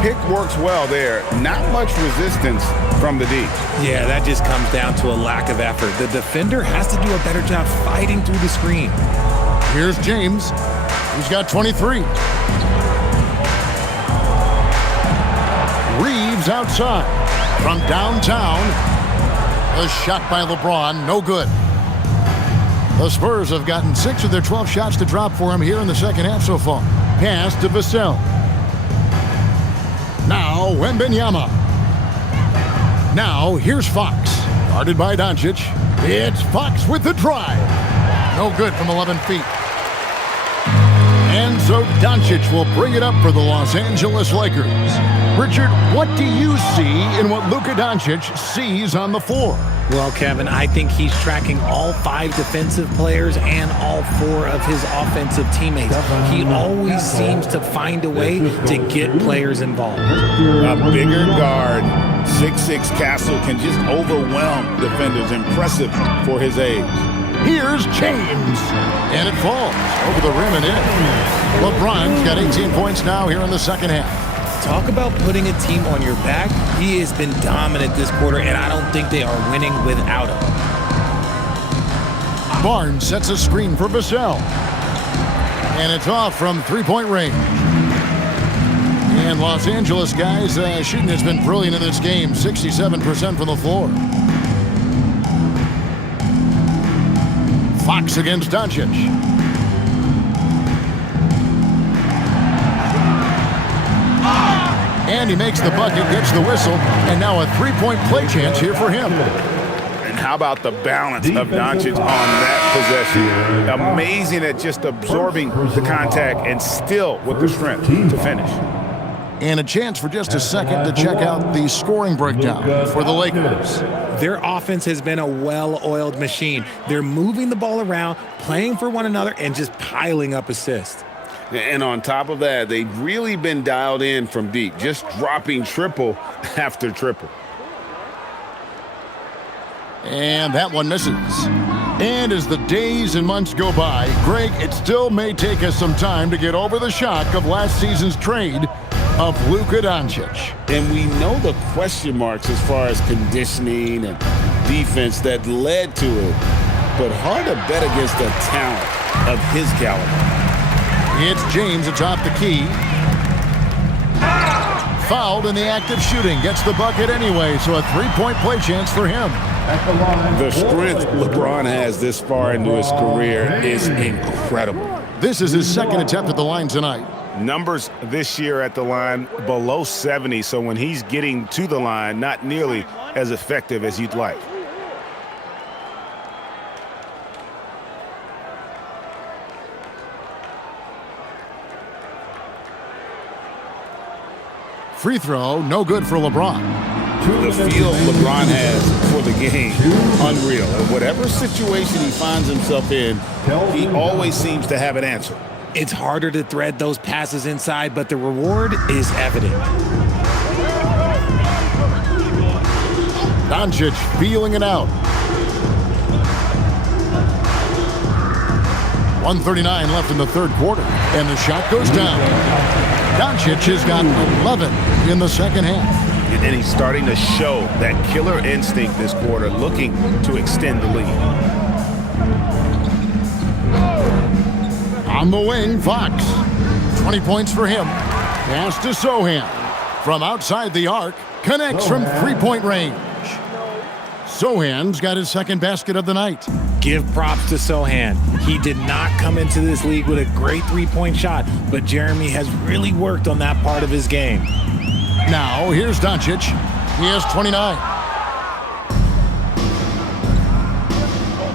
Pick works well there. Not much resistance from the D. Yeah, that just comes down to a lack of effort. The defender has to do a better job fighting through the screen. Here's James. He's got 23. Reeves outside. From downtown. A shot by LeBron. No good. The Spurs have gotten 6 of their 12 shots to drop for him here in the second half so far. Pass to Vassell. Now Wembanyama. Now here's Fox. Guarded by Doncic. It's Fox with the drive. No good from 11 feet. And so Doncic will bring it up for the Los Angeles Lakers. Richard, what do you see in what Luka Doncic sees on the floor? Well, Kevin, I think he's tracking all 5 defensive players and all 4 of his offensive teammates. He always seems to find a way to get players involved. A bigger guard, 6'6" Castle, can just overwhelm defenders. Impressive for his age. Here's James, and it falls over the rim and in. LeBron's got 18 points now here in the second half. Talk about putting a team on your back. He has been dominant this quarter, and I don't think they are winning without him. Barnes sets a screen for Vassell. And it's off from three-point range. And Los Angeles guys, shooting has been brilliant in this game, 67% from the floor. Fox against Doncic. And he makes the bucket, gets the whistle, and now a three-point play chance here for him. And how about the balance of Doncic on that possession? Amazing at just absorbing the contact and still with the strength to finish. And a chance for just a second to check out the scoring breakdown for the Lakers. Their offense has been a well-oiled machine. They're moving the ball around, playing for one another, and just piling up assists. And on top of that, they've really been dialed in from deep, just dropping triple after triple. And that one misses. And as the days and months go by, Greg, it still may take us some time to get over the shock of last season's trade of Luka Doncic. And we know the question marks as far as conditioning and defense that led to it, but hard to bet against a talent of his caliber. It's James atop the key. Fouled in the act of shooting. Gets the bucket anyway, so a three-point play chance for him. The strength LeBron has this far into his career is incredible. This is his second attempt at the line tonight. Numbers this year at the line below 70, so when he's getting to the line, not nearly as effective as you'd like. Free throw, no good for LeBron. The feel LeBron has for the game, unreal. And whatever situation he finds himself in, he always seems to have an answer. It's harder to thread those passes inside, but the reward is evident. Doncic feeling it out. 1:39 left in the third quarter, and the shot goes down. Doncic has got 11 in the second half. And he's starting to show that killer instinct this quarter, looking to extend the lead. On the wing, Fox. 20 points for him. Pass to Sohan. From outside the arc, connects from three-point range. Sohan's got his second basket of the night. Give props to Sohan. He did not come into this league with a great three-point shot, but Jeremy has really worked on that part of his game. Now, here's Doncic. He has 29.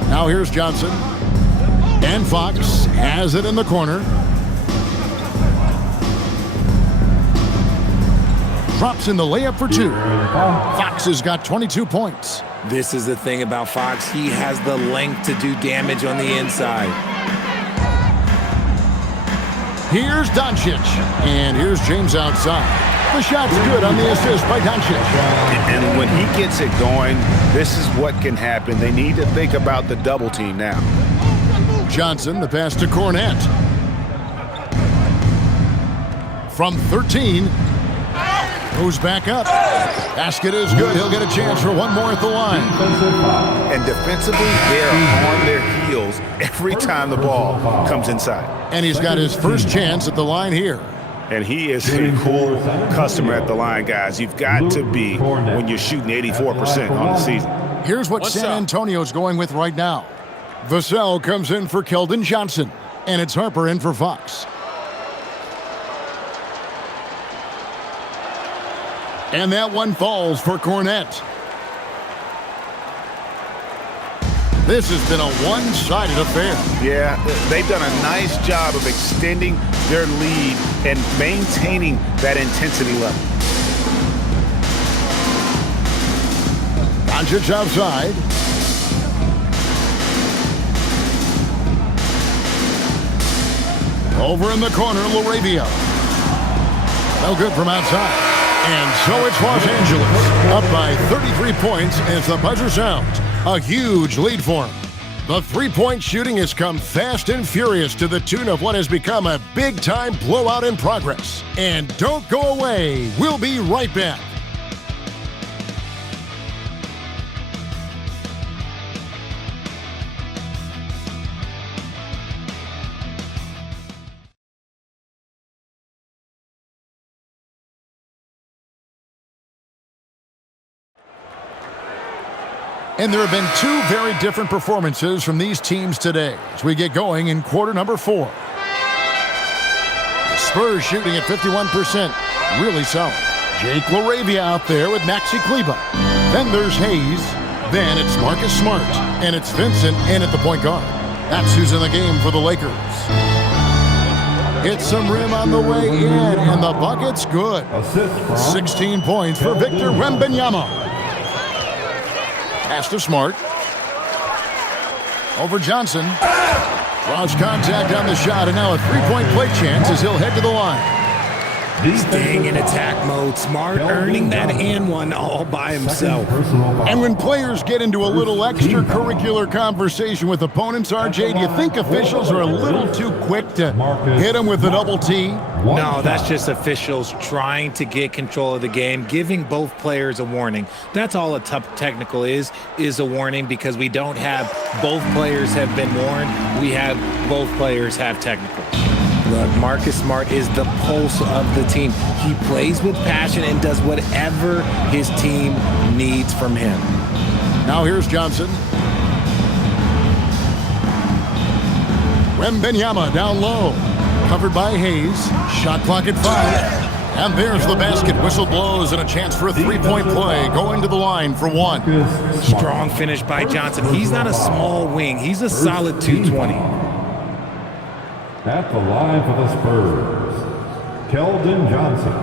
Now here's Johnson. And Fox has it in the corner. Drops in the layup for two. Fox has got 22 points. This is the thing about Fox. He has the length to do damage on the inside. Here's Doncic. And here's James outside. The shot's good on the assist by Doncic. And when he gets it going, this is what can happen. They need to think about the double team now. Johnson, the pass to Cornette. From 13, goes back up. Basket is good. He'll get a chance for one more at the line. And defensively, they're on their heels every time the ball comes inside. And he's got his first chance at the line here. And he is a cool customer at the line, guys. You've got to be when you're shooting 84% on the season. Here's what San Antonio's going with right now. Vassell comes in for Keldon Johnson, and it's Harper in for Fox. And that one falls for Cornette. This has been a one-sided affair. Yeah, they've done a nice job of extending their lead and maintaining that intensity level. Doncic outside. Over in the corner, LaRavia. No good from outside. And so it's Los Angeles, up by 33 points as the buzzer sounds. A huge lead for them. The three-point shooting has come fast and furious to the tune of what has become a big-time blowout in progress. And don't go away. We'll be right back. And there have been two very different performances from these teams today as we get going in quarter number 4. The Spurs shooting at 51%. Really solid. Jake LaRavia out there with Maxi Kleber. Then there's Hayes. Then it's Marcus Smart. And it's Vincent in at the point guard. That's who's in the game for the Lakers. It's some rim on the way in, and the bucket's good. 16 points for Victor Wembanyama. Pass to Smart. Over Johnson. Lost contact on the shot, and now a three-point play chance as he'll head to the line. Staying in attack mode. Smart earning that and one all by himself. And when players get into a little extracurricular conversation with opponents, RJ, do you think officials are a little too quick to hit them with the double T? No, that's just officials trying to get control of the game, giving both players a warning. That's all a tough technical is a warning, because we don't have both players have been warned. We have both players have technical. Look, Marcus Smart is the pulse of the team. He plays with passion and does whatever his team needs from him. Now here's Johnson. Wembanyama down low. Covered by Hayes. Shot clock at 5. And there's the basket. Whistle blows and a chance for a three-point play. Going to the line for one. Strong finish by Johnson. He's not a small wing. He's a solid 220. At the line for the Spurs, Keldon Johnson,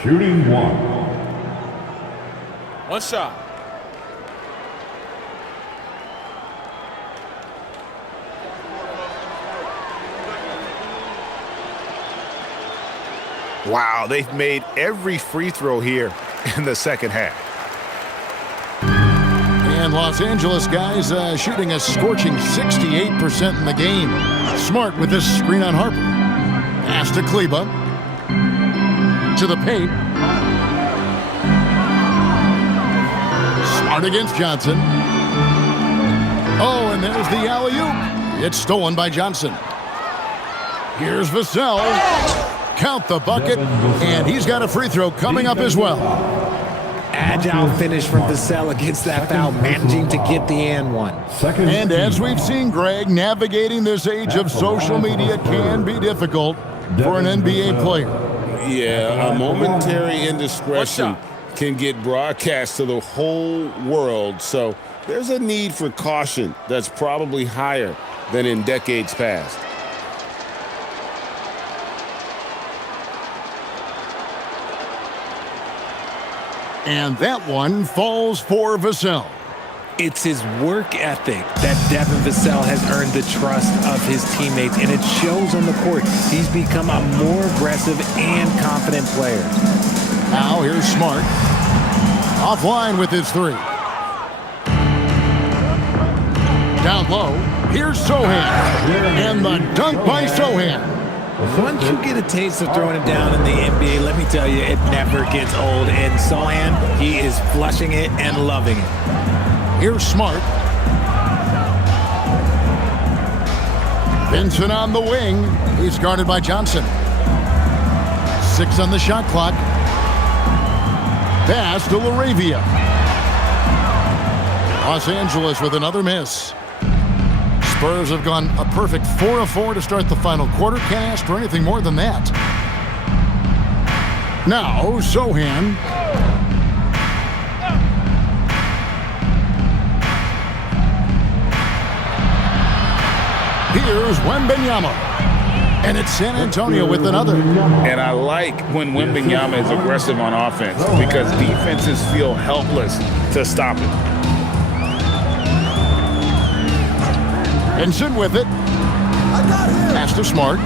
shooting 1. One shot. Wow, they've made every free throw here in the second half. And Los Angeles guys shooting a scorching 68% in the game. Smart with this screen on Harper. Pass to Kleber. To the paint. Smart against Johnson. Oh, and there's the alley-oop. It's stolen by Johnson. Here's Vassell. Count the bucket, and he's got a free throw coming up as well. Agile finish from Vassell against that foul, managing to get the and one. And as we've seen, Greg, navigating this age of social media can be difficult for an NBA player. Yeah, a momentary indiscretion can get broadcast to the whole world. So there's a need for caution that's probably higher than in decades past. And that one falls for Vassell. It's his work ethic that Devin Vassell has earned the trust of his teammates, and it shows on the court. He's become a more aggressive and confident player. Now here's Smart. Offline with his three. Down low. Here's Sohan. And the dunk by Sohan. Once you get a taste of throwing it down in the NBA, let me tell you, it never gets old. And Sohan, he is flushing it and loving it. Here's Smart. Vincent on the wing. He's guarded by Johnson. 6 on the shot clock. Pass to LaRavia. Los Angeles with another miss. Spurs have gone a perfect 4 of 4 to start the final quarter. Can't ask for anything more than that. Now, Sohan. Here's Wembanyama. And it's San Antonio with another. And I like when Wembanyama is aggressive on offense because defenses feel helpless to stop it. Benson with it. Pass to Smart.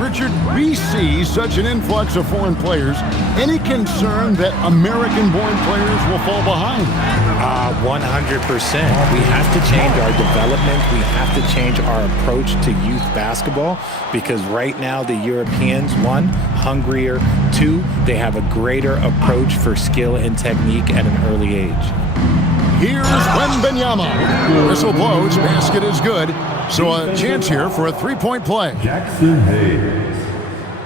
Richard, we see such an influx of foreign players. Any concern that American-born players will fall behind? 100%. We have to change our development. We have to change our approach to youth basketball because right now the Europeans, one, hungrier. Two, they have a greater approach for skill and technique at an early age. Here's Wembanyama. Whistle blows. Basket is good. So a chance here for a three-point play. Jackson Hayes.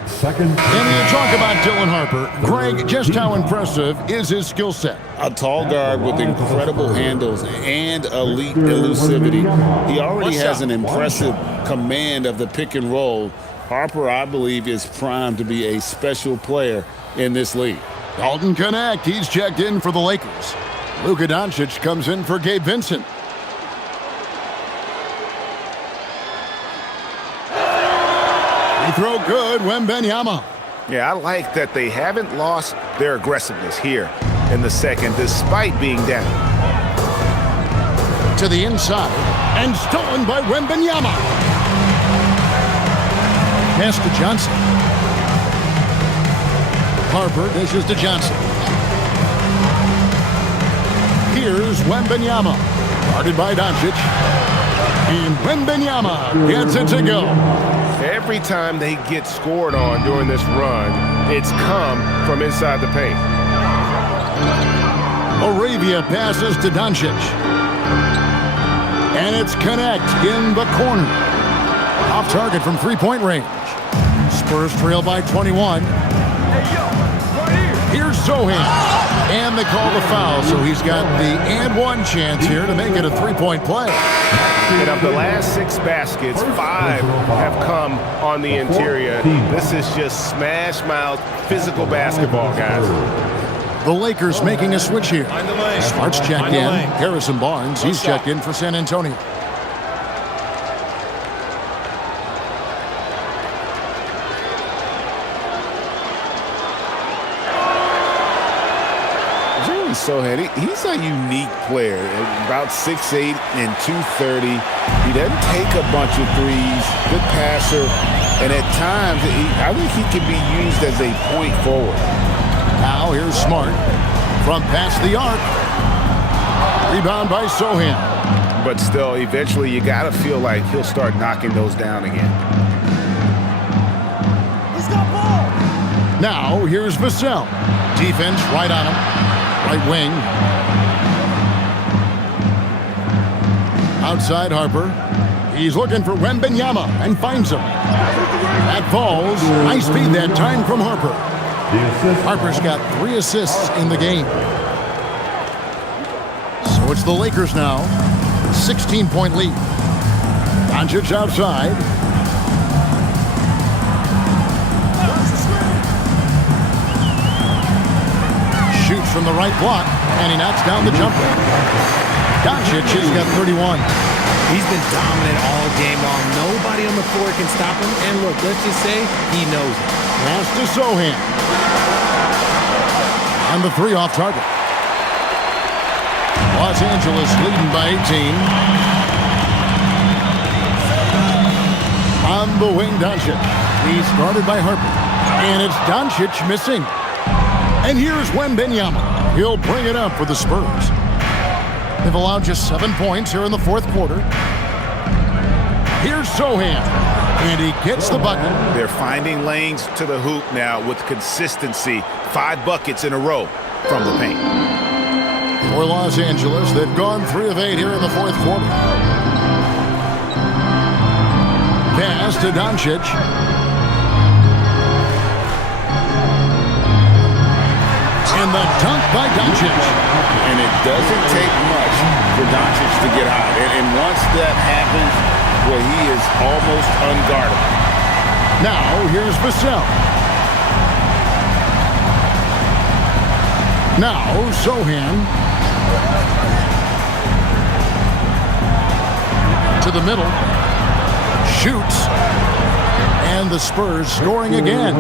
Second. And you talk about Dylan Harper. Greg, just how impressive is his skill set? A tall guard with incredible handles and elite elusivity. He already has an impressive command of the pick and roll. Harper, I believe, is primed to be a special player in this league. Dalton Connect. He's checked in for the Lakers. Luka Doncic comes in for Gabe Vincent. Free throw good, Wembanyama. Yeah, I like that they haven't lost their aggressiveness here in the second, despite being down. To the inside, and stolen by Wembanyama. Pass to Johnson. Harper dishes to Johnson. Here's Wembanyama. Guarded by Doncic. And Wembanyama gets it to go. Every time they get scored on during this run, it's come from inside the paint. Arabia passes to Doncic. And it's Connect in the corner. Off target from three-point range. Spurs trail by 21. Here's Sohan. And they call the foul, so he's got the and one chance here to make it a three-point play. And of the last 6 baskets, 5 have come on the interior. This is just smash-mouth physical basketball, guys. The Lakers making a switch here. Smart's checked in. Harrison Barnes, he's checked in for San Antonio. Sohan, he's a unique player, about 6'8" and 230. He doesn't take a bunch of threes, good passer, and at times, I think he can be used as a point forward. Now here's Smart from past the arc. Rebound by Sohan. But still, eventually, you got to feel like he'll start knocking those down again. He's got ball. Now here's Vassell. Defense right on him. Right wing. Outside Harper. He's looking for Wembanyama and finds him. That falls. High speed that time from Harper. Harper's got 3 assists in the game. So it's the Lakers now. 16-point lead. Doncic outside. Shoots from the right block, and he knocks down the jumper. Doncic has got 31. He's been dominant all game long. Nobody on the floor can stop him. And look, let's just say he knows it. Pass to Sohan. And the 3 off target. Los Angeles leading by 18. On the wing, Doncic. He's guarded by Harper. And it's Doncic missing. And here's Wembanyama. He'll bring it up for the Spurs. They've allowed just 7 points here in the fourth quarter. Here's Sohan. And he gets the bucket. They're finding lanes to the hoop now with consistency. 5 buckets in a row from the paint. For Los Angeles, they've gone 3 of 8 here in the fourth quarter. Pass to Doncic. And the dunk by Doncic. And it doesn't take much for Doncic to get hot. And once that happens, well, he is almost unguardable. Now, here's Vassell. Now, Sohan. To the middle. Shoots. And the Spurs scoring again.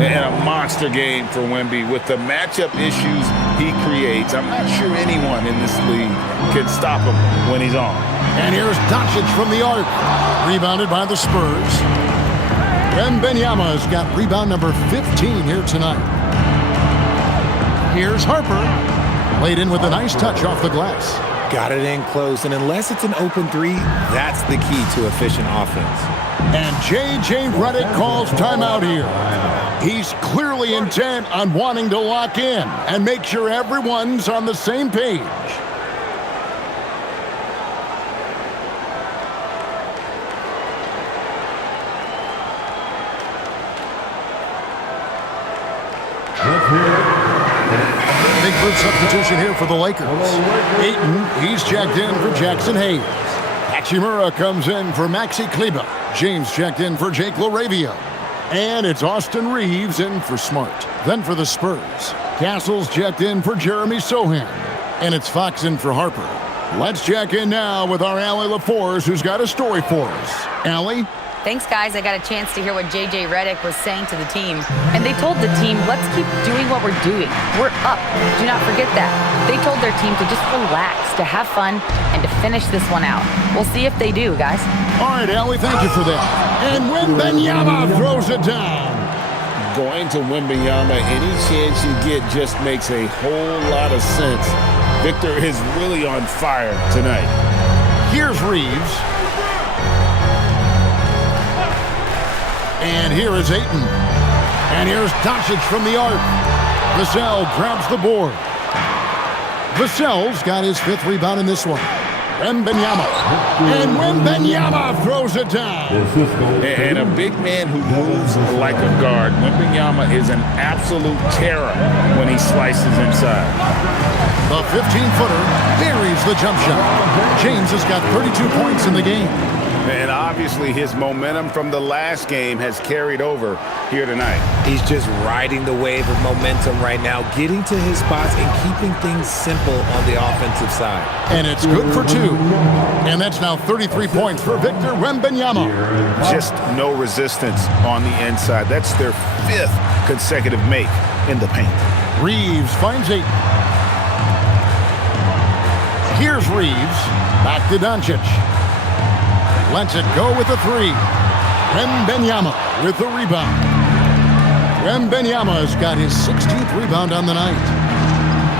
And a monster game for Wemby with the matchup issues he creates. I'm not sure anyone in this league can stop him when he's on. And here's Doncic from the arc. Rebounded by the Spurs. Wembanyama's got rebound number 15 here tonight. Here's Harper. Laid in with a nice touch off the glass. Got it in close, and unless it's an open three, that's the key to efficient offense. And J.J. Redick calls timeout here. He's clearly intent on wanting to lock in and make sure everyone's on the same page. Big boot substitution here for the Lakers. Ayton, he's checked in for Jackson Hayes. Hachimura comes in for Maxi Kleber. James checked in for Jake LaRavia. And it's Austin Reeves in for Smart. Then for the Spurs, Castle's checked in for Jeremy Sohan. And it's Fox in for Harper. Let's check in now with our Allie LaForce, who's got a story for us. Allie? Thanks, guys. I got a chance to hear what J.J. Redick was saying to the team. And they told the team, let's keep doing what we're doing. We're up. Do not forget that. They told their team to just relax, to have fun, and to finish this one out. We'll see if they do, guys. All right, Allie, thank you for that. And Wembanyama throws it down. Going to Wembanyama, any chance you get just makes a whole lot of sense. Victor is really on fire tonight. Here's Reeves. And here is Ayton. And here's Doncic from the arc. Vassell grabs the board. Vassell's got his 5th rebound in this one. Wembanyama. And Wembanyama throws it down. And a big man who moves like a guard. Wembanyama is an absolute terror when he slices inside. The 15-footer buries the jump shot. James has got 32 points in the game. And obviously his momentum from the last game has carried over here tonight. He's just riding the wave of momentum right now, getting to his spots and keeping things simple on the offensive side. And it's good for 2. And that's now 33 points for Victor Wembanyama. Just no resistance on the inside. That's their 5th consecutive make in the paint. Reeves finds Ayton. Here's Reeves. Back to Doncic. Lets it go with a 3. Wembanyama with the rebound. Wembanyama's got his 16th rebound on the night.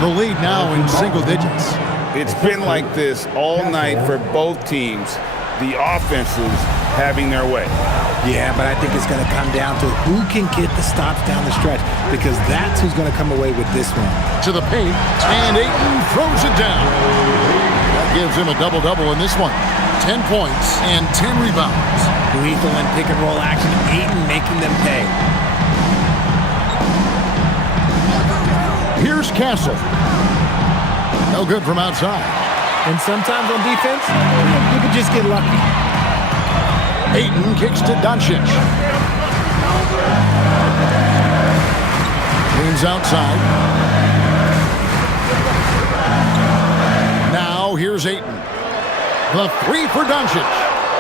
The lead now in single digits. It's been like this all night for both teams. The offenses having their way. Yeah, but I think it's going to come down to who can get the stops down the stretch, because that's who's going to come away with this one. To the paint, and Ayton throws it down. That gives him a double-double in this one. 10 points and 10 rebounds. Lethal and pick-and-roll action. Ayton making them pay. Here's Castle. No good from outside. And sometimes on defense, you could just get lucky. Ayton kicks to Doncic. James outside. Now here's Ayton. The 3 for Doncic.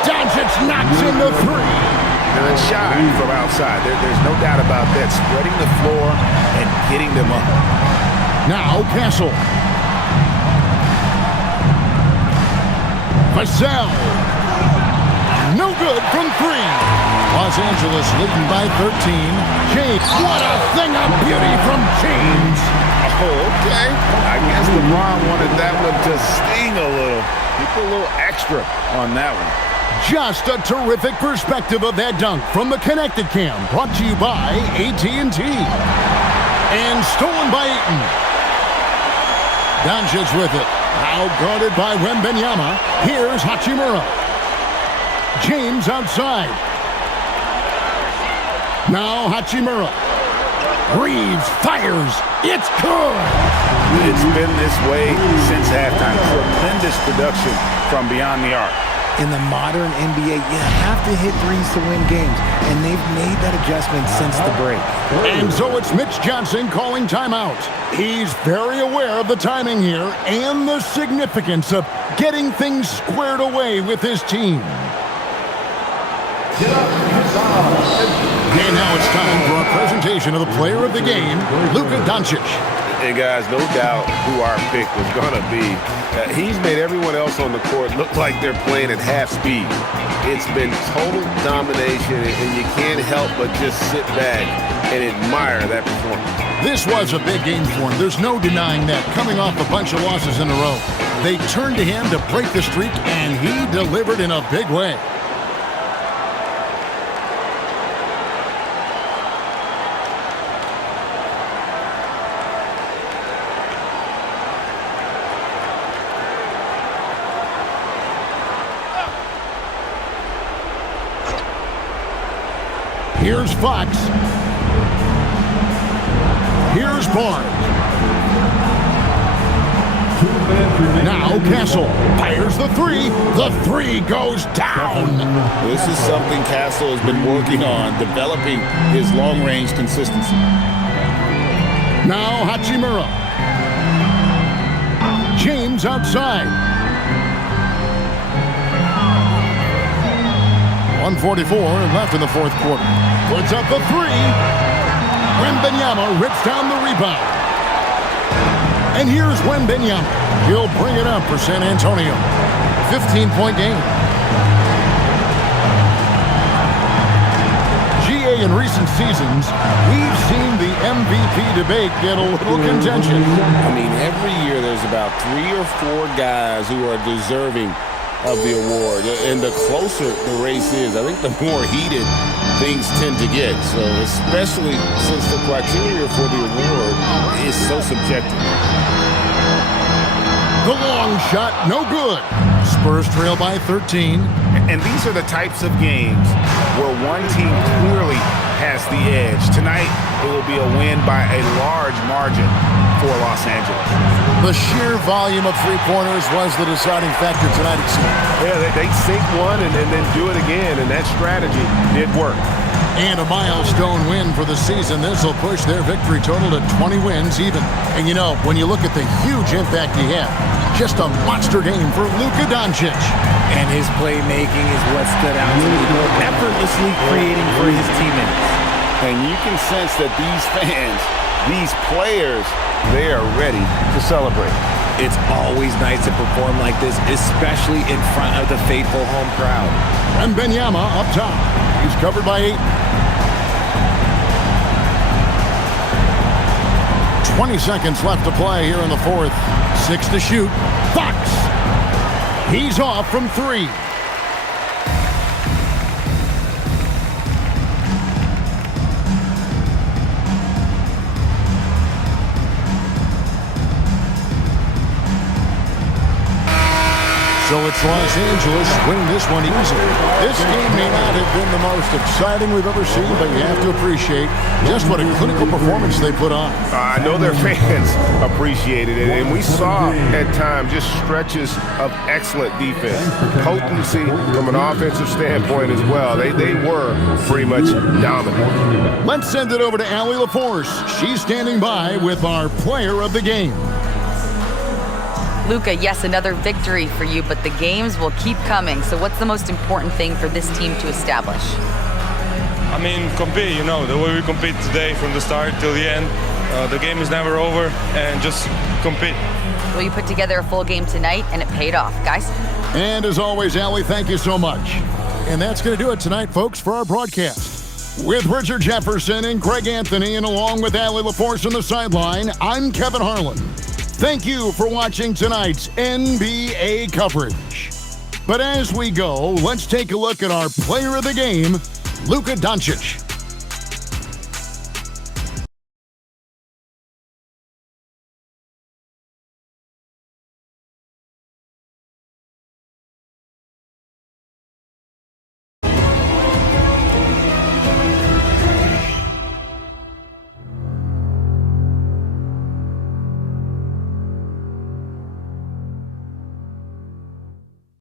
Doncic knocks in the 3. Good shot from outside. There's no doubt about that. Spreading the floor and getting them up. Now Castle. Vassell. No good from 3. Los Angeles leading by 13. James. What a thing of beauty from James. Oh, okay. I guess LeBron wanted that one to sting a little. He put a little extra on that one. Just a terrific perspective of that dunk from the Connecticut cam, brought to you by AT&T. And stolen by Ayton. Doncic with it. Now guarded by Wembanyama. Here's Hachimura. James outside. Now Hachimura. Reeves fires. It's good. It's been this way since halftime. Tremendous production from beyond the arc. In the modern NBA, you have to hit threes to win games, and they've made that adjustment since the break. And so it's Mitch Johnson calling timeout. He's very aware of the timing here and the significance of getting things squared away with his team. And now it's time for our presentation of the player of the game, Luka Doncic. And guys, no doubt who our pick was going to be. He's made everyone else on the court look like they're playing at half speed. It's been total domination, and you can't help but just sit back and admire that performance. This was a big game for him. There's no denying that. Coming off a bunch of losses in a row, they turned to him to break the streak, and he delivered in a big way. Here's Fox. Here's Barnes. Now Castle fires the three. The three goes down. This is something Castle has been working on, developing his long-range consistency. Now Hachimura. James outside. 1:44 left in the fourth quarter. Puts up the three. Wembanyama rips down the rebound. And here's Wembanyama. He'll bring it up for San Antonio. 15-point game. GA in recent seasons, we've seen the MVP debate get a little contentious. I mean, every year there's about 3 or 4 guys who are deserving of the award, and the closer the race is, I think the more heated things tend to get. So especially since the criteria for the award is so subjective. The long shot, no good. Spurs trail by 13. And these are the types of games where one team clearly has the edge. Tonight, it will be a win by a large margin for Los Angeles. The sheer volume of three-pointers was the deciding factor tonight, it seemed. Yeah, they sink one and then do it again, and that strategy did work. And a milestone win for the season. This will push their victory total to 20 wins even. And you know, when you look at the huge impact he had, just a monster game for Luka Doncic. And his playmaking is what stood out to me, effortlessly creating for his teammates. And you can sense that these fans, these players, they are ready to celebrate. It's always nice to perform like this, especially in front of the faithful home crowd. And Wembanyama up top. He's covered by 8. 20 seconds left to play here in the fourth. 6 to shoot. Fox. He's off from 3. So it's Los Angeles winning this one easily. This game may not have been the most exciting we've ever seen, but you have to appreciate just what a clinical performance they put on. I know their fans appreciated it, and we saw at times just stretches of excellent defense. Potency from an offensive standpoint as well. They were pretty much dominant. Let's send it over to Allie LaForce. She's standing by with our player of the game. Luka, yes, another victory for you, but the games will keep coming. So what's the most important thing for this team to establish? I mean, compete, you know, the way we compete today from the start till the end. The game is never over, and just compete. Well, you put together a full game tonight, and it paid off, guys. And as always, Allie, thank you so much. And that's going to do it tonight, folks, for our broadcast. With Richard Jefferson and Craig Anthony, and along with Allie LaForce on the sideline, I'm Kevin Harlan. Thank you for watching tonight's NBA coverage. But as we go, let's take a look at our player of the game, Luka Doncic.